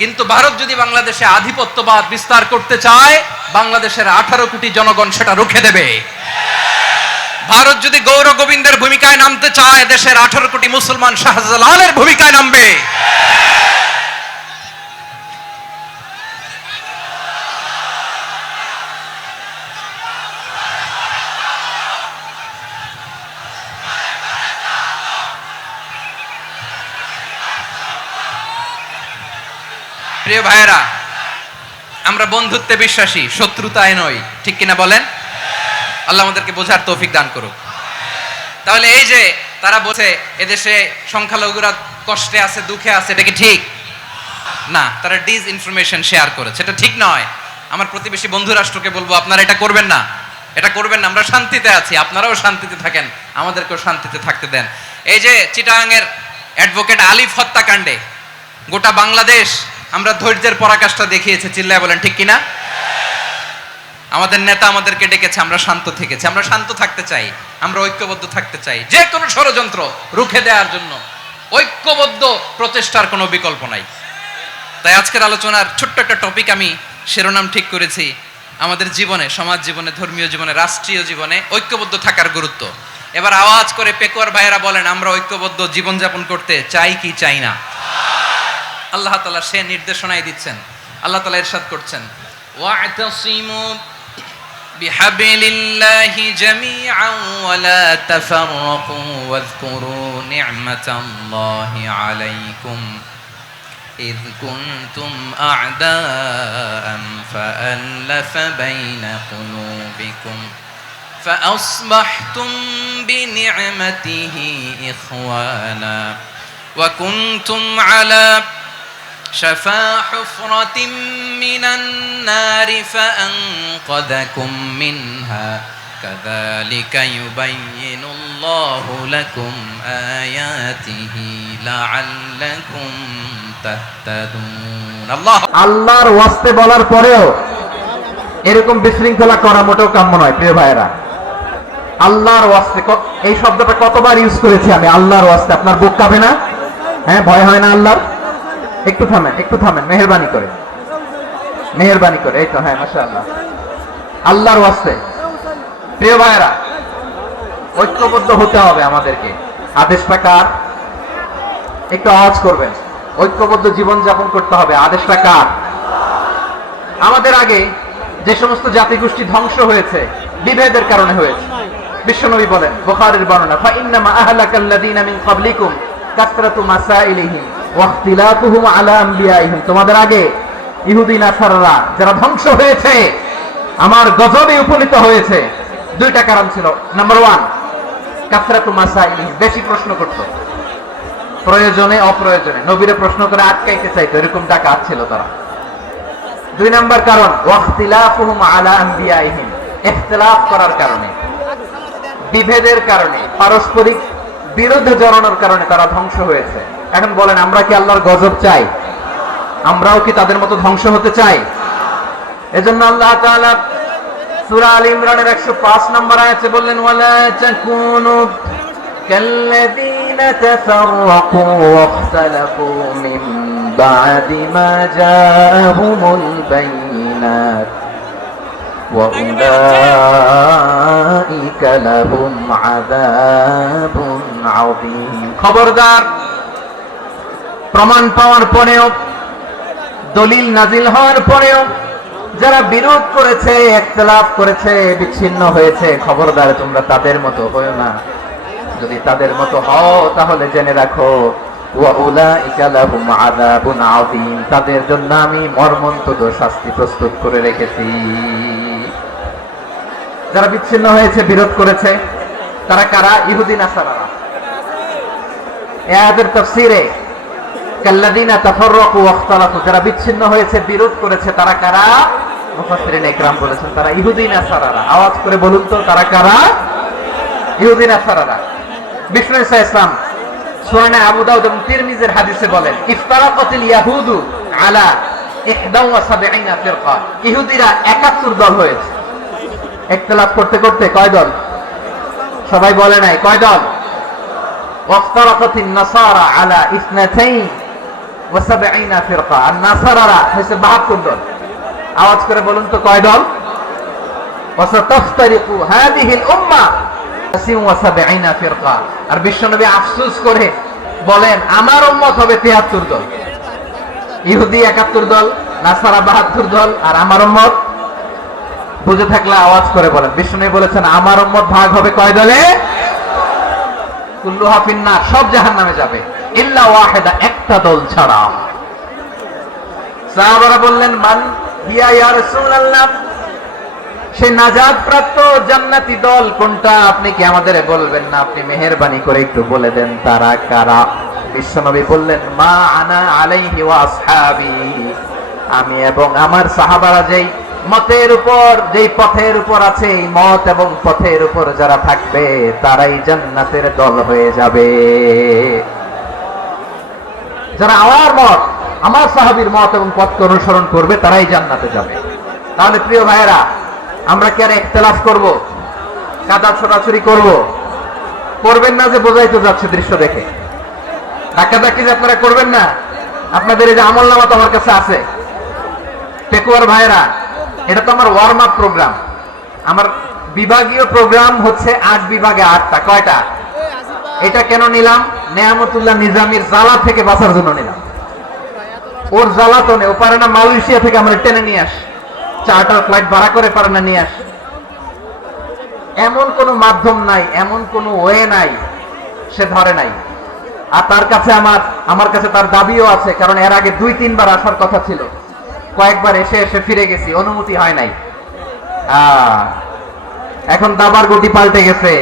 কিন্তু ভারত যদি বাংলাদেশে আধিপত্যবাদ বিস্তার করতে চায়, বাংলাদেশের 18 কোটি জনগণ সেটা রুখে দেবে। ভারত যদি গৌর গোবিন্দের ভূমিকায় নামতে চায়, দেশের 18 কোটি মুসলমান শাহজালালের ভূমিকায় নামবে। প্রিয় ভাইয়েরা, আমরা বন্ধুত্বে বিশ্বাসী, শত্রুতায় নই, ঠিক কিনা বলেন? আল্লাহ আমাদেরকে বোঝার তৌফিক দান করুক। তাহলে এই যে তারা বলছে এদেশে সংখ্যালঘুরা কষ্টে আছে, দুঃখে আছে, এটা কি ঠিক না? তারা ডিস ইনফরমেশন শেয়ার করেছে, এটা ঠিক নয়। আমার প্রতিবেশী বন্ধু রাষ্ট্রকে বলবো, আপনারা এটা করবেন না, এটা করবেন না। আমরা শান্তিতে আছি, আপনারাও শান্তিতে থাকেন, আমাদেরকেও শান্তিতে থাকতে দেন। এই যে চিটাগাংয়ের অ্যাডভোকেট আলিফ হত্যাকাণ্ডে গোটা বাংলাদেশ আমরা ধৈর্যের পরাকাষ্ঠা দেখিয়েছে, চিল্লায় বলেন ঠিক কিনা? আমাদের নেতা আমাদেরকে ডেকেছে, আমরা শান্ত থেকেছি। আমরা শান্ত থাকতে চাই, আমরা ঐক্যবদ্ধ থাকতে চাই। যে কোনো ষড়যন্ত্র রুখে দেওয়ার জন্য ঐক্যবদ্ধ প্রচেষ্টার কোনো বিকল্প নাই। তাই আজকের আলোচনার ছোট্ট একটা টপিক আমি শিরোনাম ঠিক করেছি, আমাদের জীবনে, সমাজ জীবনে, ধর্মীয় জীবনে, রাষ্ট্রীয় জীবনে ঐক্যবদ্ধ থাকার গুরুত্ব। এবার আওয়াজ করে পেকুয়ার ভাইয়েরা বলেন, আমরা ঐক্যবদ্ধ জীবনযাপন করতে চাই কি চাই না? আল্লাহ তাআলা সে নির্দেশনাই দিচ্ছেন। আল্লাহ তাআলা ইরশাদ করছেন, ওয়া'তাসিমু বিহাবলিল্লাহি জামিআন ওয়া লা তাফাররাকু ওয়াযকুরু নি'মাতাল্লাহি আলাইকুম إذ كنتم أعداء فألف بين قلوبكم فأصبحتم بنعمته إخوانا وكنتم على شفا حفرة من النار فأنقذكم منها كذلك يبين الله لكم آياته لعلكم تهتدون الله আল্লাহর ওয়াস্তে বলার পরেও এরকম বিশৃঙ্খলা করা মোটেও কাম্য নয়। প্রিয় ভাইয়েরা, আল্লাহর ওয়াস্তে, এই শব্দটা কতবার ইউজ করেছি আমি, আল্লাহর ওয়াস্তে। আপনার বুক কাঁপে না? হ্যাঁ, ভয় হয় না আল্লাহর? একটু থামেন, একটু থামেন, মেহেরবানি করে, মেহেরবানি করে। এই তো, হ্যাঁ, মাশাআল্লাহ। আল্লাহর ওয়াস্তে প্রিয় ভাইয়েরা, ঐক্যবদ্ধ হতে হবে আমাদেরকে। আদেশটা কার? একটু আওয়াজ করবেন। ঐক্যবদ্ধ জীবন যাপন করতে হবে, আদেশটা কার? আমাদের আগে যে সমস্ত জাতিগোষ্ঠী ধ্বংস হয়েছে, বিভেদের কারণে হয়েছে। বিশ্বনবী বলেন, বুখারীর বর্ণনা, ফাইন্নামা আহলাকাল্লাযীনা মিন ক্বাবলিকুম কাসরাতু মাসাইলিহিম ওয়া ইখতিলাফুহুম আলা আমবিয়াইহিম। তোমাদের আগে ইহুদি নাসারারা যারা ধ্বংস হয়েছে, আমার গজবে উপনীত হয়েছে, দুইটা কারণ ছিল। নাম্বার 1, কাসরাতু মাসাইলিহিম, বেশি প্রশ্ন করত, প্রয়োজনে অপ্রয়োজনে নবীরে প্রশ্ন করে আটকাইতে চাইতো, এরকম ডাকাত ছিল তারা। 2 নাম্বার কারণ, ওয়াখতিলাফুহুম আলা আমবিয়াইহিম, ইখতিলাফ করার কারণে, বিভেদের কারণে, পারস্পরিক বিরুদ্ধে জড়ানোর কারণে তারা ধ্বংস হয়েছে। এখন বলেন, আমরা কি আল্লাহর গজব চাই? আমরাও কি তাদের মতো ধ্বংস হতে চাই? এজন্য আল্লাহ তাআলা সূরা আল ইমরানের 105 নম্বর আয়াতে বললেন, ওয়ালা তাকুনু কাল্লাযীনা তাফাররাকু ওয়াখতালাফু মিন বা'দি মা জাআহুমুল বাইয়িনাত ওয়া উলাইকা লাহুম আযাবুন আযীম। খবরদার, প্রমাণ পাওয়ার পরেও, দলিল নাজিল হওয়ার পরেও যারা বিরোধ করেছে, ইখতিলাফ করেছে, বিচ্ছিন্ন হয়েছে, খবরদার তোমরা তাদের মতো হয়ো না। যদি তাদের মতো হও তাহলে জেনে রাখো, ওয়া উলাইকা লাহুম আযাবুন আযীম, তাদের জন্য আমি মর্মন্তুদ শাস্তি প্রস্তুত করে রেখেছি। যারা বিচ্ছিন্ন হয়েছে, বিরোধ করেছে, তারা কারা? ইহুদি নাসারারা। এই আয়াতের তাফসীরে কাল্লাযীনা তাফাররাকু ওয়াখতালাফু, যারা বিচ্ছিন্ন হয়েছে, বিরোধ করেছে, তারা কারা? মুফাসসিরিন ইকরাম বলেছেন তারা ইহুদি নাসারারা। আওয়াজ করে বলুন তো, তারা কারা? ইহুদি নাসারারা। বিষ্ণু ঈসা ইসলাম সুনানে আবু দাউদ এবং তিরমিজির হাদিসে বলেন, ইফতারাকাতিল ইয়াহুদু আলা 71 ফিরকা, ইহুদিরা 71 দল হয়েছে। ইখতিলাফ করতে করতে কয় দল? সবাই বলে নাই, কয় দল? ওয়াফতারাকাতিন নাসারা আলা 72 ফিরকা, আর নাসারারা হয়েছে 72 দল। আওয়াজ করে বলুন তো, কয় দল? ওয়াসাতাফতারিকু হাদিহিল উম্মাহ 72 ফিরকা। আর বিশ্বনবী আফসোস করে বলেন, আমার উম্মত হবে 73 দল। ইহুদি 71 দল, নাসারা 72 দল, আর আমার উম্মত, বুঝে থাকলে আওয়াজ করে বলেন। বিশ্বনবী বলেছেন, আমার উম্মত ভাগ হবে কয় দলে? কুল্লুহা ফিন্নার, সব জাহান্নামে যাবে, ইল্লা ওয়াহিদা, একটা দল ছাড়া। সাহাবারা বললেন, মান হিয়া ইয়া রাসূলুল্লাহ, সেই নাজাত প্রাপ্ত জান্নাতি দল কোনটা? আপনি কি আমাদের বলবেন না? আপনি মেহেরবানি করে একটু বলে দেন তারা কারা। বিশ্বনবী বললেন, মা আনা আলাইহি ওয়া আসহাবি, আমি এবং আমার সাহাবারা যেই মতের উপর, যেই পথের উপর আছে, এই মত এবং পথের উপর যারা থাকবে তারাই জান্নাতের দল হয়ে যাবে। যারা আমার মত, আমার সাহাবীর মত এবং পথকে অনুসরণ করবে তারাই জান্নাতে যাবে। তাহলে প্রিয় ভাইয়েরা, আমরা কি আর ইখতিলাফ করব? কাদা ছোড়াছুরি করব? করবেন না যে বোঝাই তো যাচ্ছে দৃশ্য দেখে। ডাকাডাকি যে আপনারা করবেন না। আপনাদের এই যে আমলনামা তো আমার কাছে আছে। পেকুয়ার ভাইয়েরা, এটা তো আমার ওয়ার্ম আপ প্রোগ্রাম। আমার বিভাগীয় প্রোগ্রাম হচ্ছে 8 বিভাগে 8টা। কয়টা? এটা কেন নিলাম? নেয়ামতুল্লাহ নিজামীর জ্বালা থেকে বাঁচার জন্য নিলাম। ওর জ্বালাতনে ও পারে না মালয়েশিয়া থেকে আমরা টেনে নিয়ে আস, চার্টার ফ্লাইট ভাড়া করে পারে না নিয়ে আস। এমন কোন মাধ্যম নাই, এমন কোন ওয়ে নাই সে ধরে নাই। আর তার কাছে আমার কাছে তার দাবিও আছে, কারণ এর আগে 2-3 বার আসার কথা ছিল। কয়েকবার এসে এসে ফিরে গেছি, অনুমতি হয় নাই। এখন দাবার গতি পাল্টে গেছে,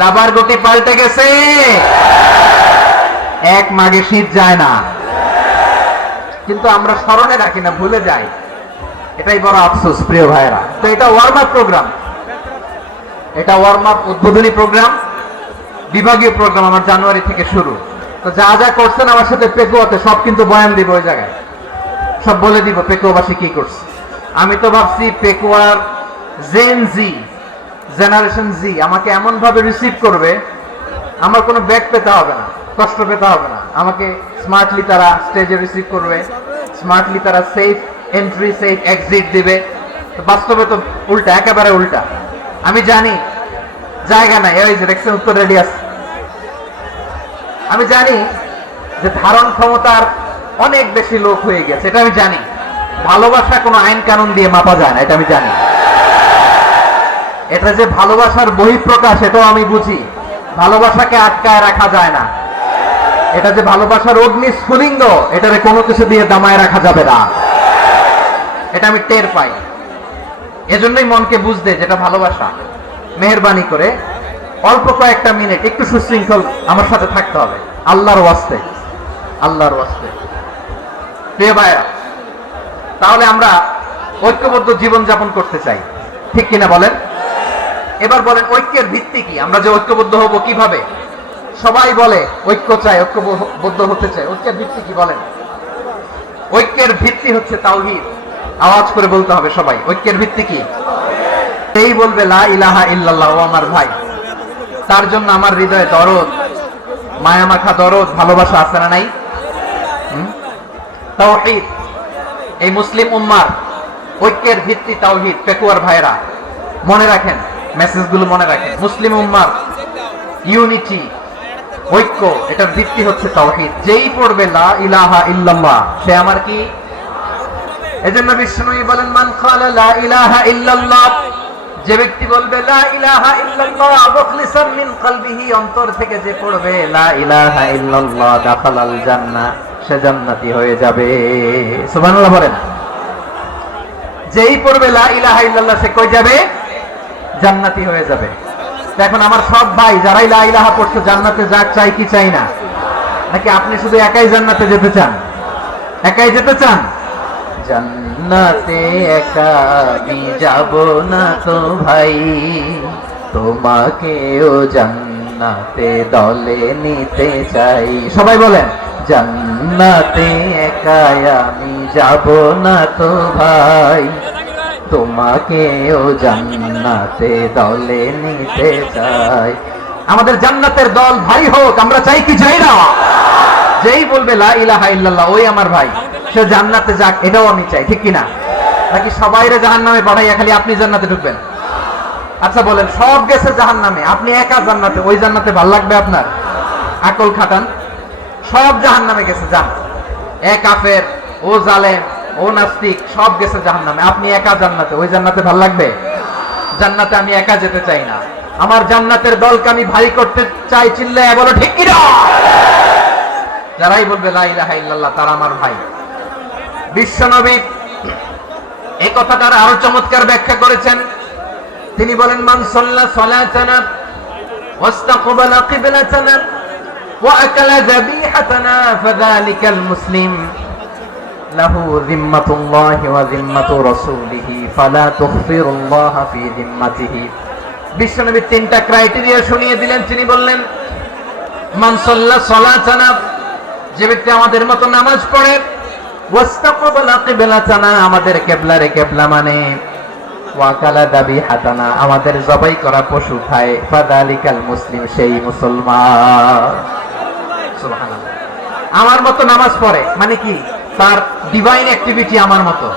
দাবার গতি পাল্টে গেছে। এক মাঘে শীত যায় না, কিন্তু আমরা স্মরণে রাখি না, ভুলে যাই। এটাই বড় আফসোস প্রিয় ভাইয়েরা। তো এটা ওয়ার্ম আপ প্রোগ্রাম, এটা ওয়ার্ম আপ উদ্বোধনী প্রোগ্রাম, বিভাগীয় প্রোগ্রাম আমার জানুয়ারি থেকে শুরু। তো যা যা করছেন আমার সাথে পেকুয়াতে সব কিন্তু বয়ান দিব, ওই জায়গায় সব বলে দিব পেকুয়াবাসী কি করছে। আমি তো ভাবছি পেকুয়ার জেন জি, জেনারেশন জি আমাকে এমন ভাবে রিসিভ করবে, আমার কোনো ব্যাক পেতে হবে না, কষ্ট পেতে হবে না। আমাকে স্মার্টলি তারা স্টেজে রিসিভ করবে, স্মার্টলি তারা সেফ এন্ট্রি, সেফ এক্সিট দিবে। বাস্তবে তো উল্টা, একেবারে উল্টা। আমি জানি জায়গা নাই, এই যে দেখছেন উত্তর রেডি আছে। আমি জানি যে ধারণ ক্ষমতার অনেক বেশি লোক হয়ে গেছে, এটা আমি জানি। ভালোবাসা কোনো আইন কানুন দিয়ে মাপা যায় না, এটা আমি জানি। এটা যে ভালোবাসার বহিঃপ্রকাশ, এটাও আমি বুঝি। ভালোবাসাকে আটকায় রাখা যায় না। এটা যে ভালোবাসার অগ্নি স্ফুলিঙ্গ, এটারে কোনো কিছু দিয়ে দামায় রাখা যাবে না, এটা আমি টের পাই। এজন্যই মনকে বুঝতে যেটা ভালোবাসা। মেহেরবানি করে অল্প কয়েকটা মিনিট একটু সুশৃঙ্খল আমার সাথে থাকতে হবে, আল্লাহর ওয়াস্তে, আল্লাহর ওয়াস্তে। প্রিয় ভাইরা, তাহলে আমরা ঐক্যবদ্ধ জীবন যাপন করতে চাই, ঠিক কিনা বলেন? এবার বলেন ঐক্যের ভিত্তি কি? আমরা যে ঐক্যবদ্ধ হব কিভাবে? সবাই বলে ঐক্য চাই, ঐক্যবদ্ধ হতে চাই। ঐক্যের ভিত্তি কি বলেন? ঐক্যের ভিত্তি হচ্ছে তাওহীদ। আওয়াজ করে বলতে হবে সবাই, ঐক্যের ভিত্তি কি? এই বলবে লা ইলাহা ইল্লাল্লাহ, ও আমার ভাই, তার জন্য আমার হৃদয়ে দরদ, মায়া মাখা দরদ, ভালোবাসা আছে না নাই? তাওহীদ। এই মুসলিম উম্মার ঐক্যের ভিত্তি তাওহীদ। পেকুয়ার ভাইরা মনে রাখেন, মেসেজগুলো মনে রাখেন। মুসলিম উম্মার ইউনিটি, ঐক্য, এটার ভিত্তি হচ্ছে তাওহীদ। যেই পড়বে লা ইলাহা ইল্লাল্লাহ সে আমার কি? এজন্য বিষ্ণুই বলেন মান ক্বালা লা ইলাহা ইল্লাল্লাহ, যে ব্যক্তি বলবে লা ইলাহা ইল্লাল্লাহ মুখলিসান মিন কলবিহি, অন্তর থেকে যে পড়বে লা ইলাহা ইল্লাল্লাহ, দাখালাল জান্নাহ, সে জান্নাতি হয়ে যাবে। সুবহানাল্লাহ বলেন। যেই পড়বে লা ইলাহা ইল্লাল্লাহ সে কই যাবে? জান্নাতি হয়ে যাবে। এখন আমার সব ভাই যারাই লা ইলাহা পড়ছে জান্নাতে যাক, চাই কি চাই না? নাকি আপনি শুধু একাই জান্নাতে যেতে চান? একাই যেতে চান? জান্নাতে একা আমি যাব না তো ভাই, তোমাকেও জান্নাতে দলে নিতে চাই। সবাই বলেন জান্নাতে একা আমি যাব না তো ভাই, তোমাকেও জান্নাতে দলে নিতে চাই। আমাদের জান্নাতের দল ভাই হোক, আমরা চাই কি চাই না? যেই বলবে লা ইলাহা ইল্লাল্লাহ ওই আমার ভাই, সে জান্নাতে যাক, এটাও আমি চাই, ঠিক কিনা? নাকি সবাইরে জাহান্নামে পাঠাইয়া খালি আপনি জান্নাতে ঢুকবেন? আচ্ছা বলেন, সব গেছে জাহান্নামে, আপনি একা জান্নাতে, ওই জান্নাতে ভাল লাগবে আপনার? আকল খাটান। সব জাহান্নামে গেছে, যান। এ কাফের, ও জালেম, ও নাস্তিক, সব গেছে জাহান্নামে, আপনি একা জান্নাতে, ওই জান্নাতে ভাল লাগবে? জান্নাতে আমি একা যেতে চাই না, আমার জান্নাতের দলকে আমি ভারী করতে চাই। চিল্লায় বলো ঠিক কিনা? যারাই বলবে লা ইলাহা ইল্লাল্লাহ তারা আমার ভাই। বিশ্বনবী এই কথাটার আরো চমৎকার ব্যাখ্যা করেছেন। তিনি বলেন মান সাল্লা সালাতানা ওয়াস্তাকবালা কিবলাতানা ওয়া আকালা যাবিহাতানা ফাযালিকাল মুসলিম লাহু যিম্মাতুল্লাহি ওয়া যিম্মাতু রাসূলিহি ফালা তুগফিরুল্লাহ ফি যিম্মাতিহি। বিশ্বনবী তিনটা ক্রাইটেরিয়া শুনিয়ে দিলেন। তিনি বললেন মান সাল্লা সালাতানা, যে ব্যক্তি আমাদের মতো নামাজ পড়ে, ওয়াস্তাকবালা কিবলাতানা, আমাদের কিবলারে কিবলা মানে, ওয়াকালা যাবিহাতানা, আমাদের জবাই করা পশু খায়, ফাযালিকাল মুসলিম, সেই মুসলমান। সুবহানাল্লাহ। আমার মতো নামাজ পড়ে মানে কি? তার ডিভাইন অ্যাক্টিভিটি আমার মতো,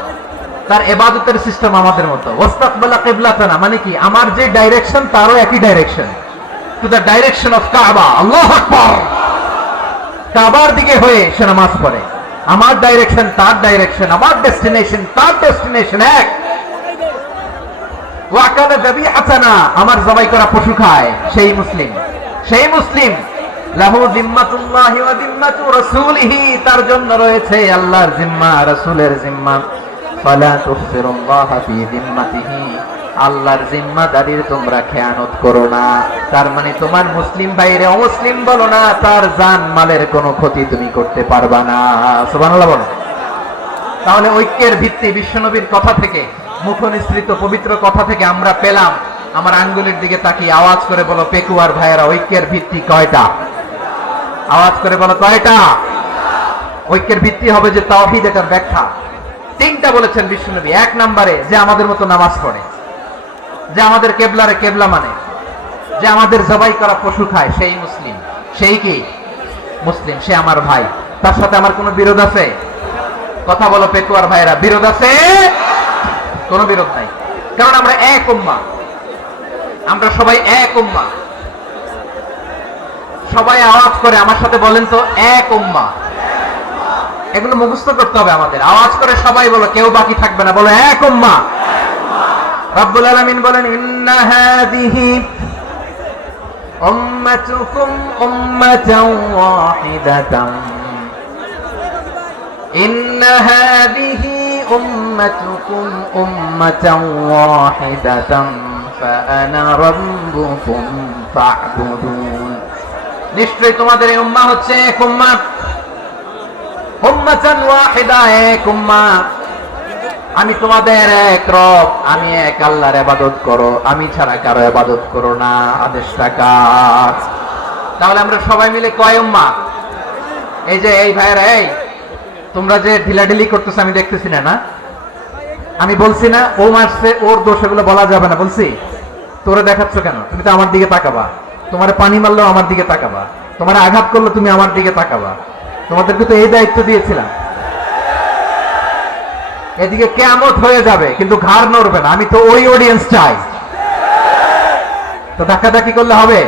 তার ইবাদতের সিস্টেম আমাদের মতো। ওয়াস্তাকবালা কিবলাতানা মানে কি? আমার যে ডাইরেকশন তারও একই direction, to the direction of কাবা। আল্লাহু আকবার। কাবার দিকে হয়ে সে নামাজ পড়ে। আমার ডাইরেকশন তার ডাইরেকশন, আমার ডেস্টিনেশন তার ডেস্টিনেশন এক। ওয়াকালা যাবিহাতানা, আমার জবাই করা পশু খায়, সেই মুসলিম। সেই মুসলিম লাহু যিম্মাতুল্লাহি ওয়া যিম্মাতু রাসূলিহি, তার জন্য রয়েছে আল্লাহর জিম্মা, রাসূলের জিম্মা। ফালা তুগফিরুল্লাহ ফি যিম্মাতিহি, আল্লাহর জিম্মাদারির তোমরা খেয়ানত করো না। তার মানে তোমার মুসলিম ভাইরে অমুসলিম বলো না, তার জান মালের কোনো ক্ষতি তুমি করতে পারবা না। সুবহানাল্লাহ বলো। তাহলে ঐক্যের ভিত্তি বিশ্বনবীর কথা থেকে, মুখনিসৃত পবিত্র কথা থেকে আমরা পেলাম। আমার আঙ্গুলের দিকে তাকিয়ে আওয়াজ করে বলো পেকুয়ার ভাইয়েরা, ঐক্যের ভিত্তি কয়টা? আওয়াজ করে বলো কয়টা? ঐক্যের ভিত্তি হবে যে তাওহীদ, এটার ব্যাখ্যা তিনটা বলেছেন বিশ্বনবী। এক নম্বরে যে আমাদের মতো নামাজ পড়ে, যে আমাদের কেবলারে কেবলা মানে, যে আমাদের জবাই করা পশু খায়, সেই মুসলিম। সেই কি মুসলিম? সে আমার ভাই। তার সাথে আমার কোনো বিরোধ আছে? কথা বলো পেকুয়ার ভাইয়েরা, বিরোধ আছে? কোনো বিরোধ নাই, কারণ আমরা এক উম্মাহ, আমরা সবাই এক উম্মাহ। সবাই আওয়াজ করে আমার সাথে বলেন তো, এক উম্মাহ। এগুলো মুখস্থ করতে হবে আমাদের। আওয়াজ করে সবাই বলো, কেউ বাকি থাকবে না, বলো এক উম্মাহ। রব্বুল আলামিন বলেন ইন্না হাযিহি উম্মাতুকুম উম্মাতান ওয়াহিদাতান, ইন্না হাযিহি উম্মাতুকুম উম্মাতান ওয়াহিদাতান ফাআনা রাব্বুকুম ফা'বুদুন। নিশ্চয়ই তোমাদের এই উম্মাহ হচ্ছে এক উম্মাহ, উম্মাতান ওয়াহিদা, এক উম্মাহ। আমি তোমাদের এক রব, আমি এক আল্লাহর ইবাদত করো, আমি ছাড়া কারো ইবাদত করো না। আদেশটা কার? তাহলে আমরা সবাই মিলে কয় উম্মাহ? এই যে এই ভাইয়েরা, এই তোমরা যে ঢিলাঢিলি করতেছো আমি দেখতেছি না, না আমি বলছি না ও মারছে ওর দোষ, এগুলো বলা যাবে না বলছি? তোরে দেখাচ্ছ কেন? তুমি তো আমার দিকে তাকাবা। তোমার পানি মারলো আমার দিকে তাকাবা, তোমার আঘাত করলো তুমি আমার দিকে তাকাবা। তোমাদেরকে তো এই দায়িত্ব দিয়েছিলাম। এদিকে কিয়ামত হয়ে যাবে কিন্তু ঘাড় নড়বে না। আমি তো ওই অডিয়েন্স চাই। তো ধাক্কাধাক্কি করলে হবে?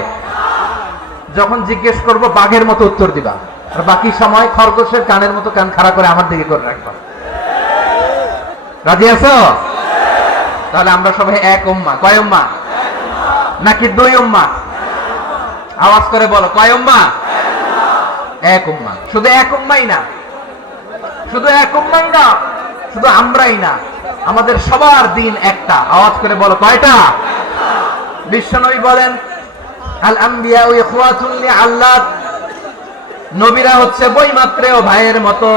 যখন জিজ্ঞেস করব বাঘের মতো উত্তর দিবা, আর বাকি সময় খরগোশের কানের মতো কান খাড়া করে আমার দিকে করে রাখবা। রাজি আছো? তাহলে আমরা সবাই এক উম্মাহ। কয় উম্মাহ? নাকি দুই উম্মাহ? আওয়াজ করে বলো, কয় উম্মাহ? এক উম্মাহ। শুধু এক উম্মাই না, শুধু এক উম্মাই না, শুধু আমরাই না, আমাদের সবার দিন একটা। আওয়াজ করে বলো, কয়টা? বিশ্বনবী বলেন, আল আম্বিয়া ইখওয়াতুন লিআল্লাত, নবীরা হচ্ছে বৈমাত্রেয় ভাইয়ের মতো।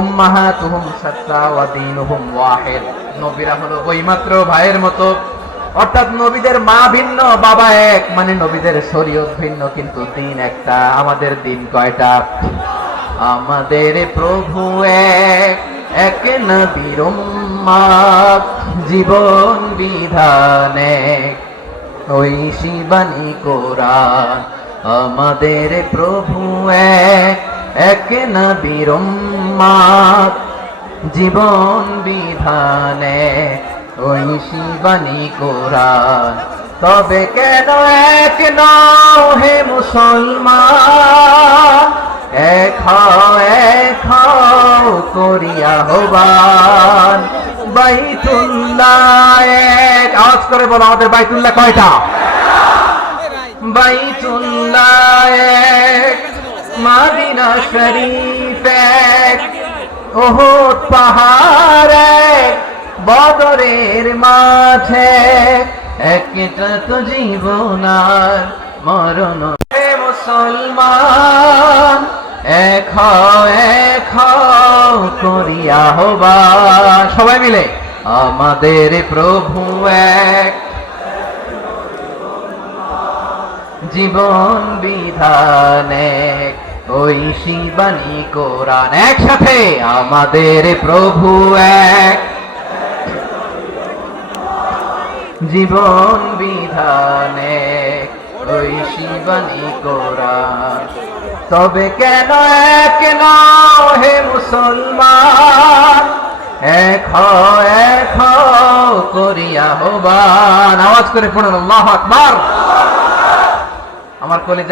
উম্মাহাতুহুম শাত্তা ওয়া দীনুহুম ওয়াহিদ, নবীরা হলো বৈমাত্রেয় ভাইয়ের মতো। অর্থাৎ নবীদের মা ভিন্ন, বাবা এক, মানে নবীদের শরীয়ত ভিন্ন কিন্তু দিন একটা। আমাদের দিন কয়টা? আমাদের প্রভু এক, এক নবীর উম্মাহ, জীবন বিধান এক, ওই শিবানী কোরআন। আমাদের প্রভু এক, এক নবীর উম্মাহ, জীবন বিধান এক, ওই শিবানী কোরআন। তবে কেন এক নও হে মুসলমান, এক হও করিয়া আহ্বান। বাইতুল্লাহ এক, আওয়াজ করে বলো আমাদের বাইতুল্লাহ কয়টা? বাইতুল্লাহ এক, মদিনা শরীফ এক, উহুদ পাহাড় এক, বদরের মাঠে একটা তো জীবন আর মরণ। হে মুসলমান, এক হও করিয়া আহ্বান। সবাই মিলে, আমাদের প্রভু এক, জীবন বিধান এক, ওই শিবানী কোরআন। একসাথে, আমাদের প্রভু এক, জীবন বিধান এক, ওই শিবানী কোরআন। তবে কেন এক নও হে মুসলমান, এক হও করিয়া আহ্বান। আওয়াজ করে পড়ুন আল্লাহু আকবার। আমার কলিজা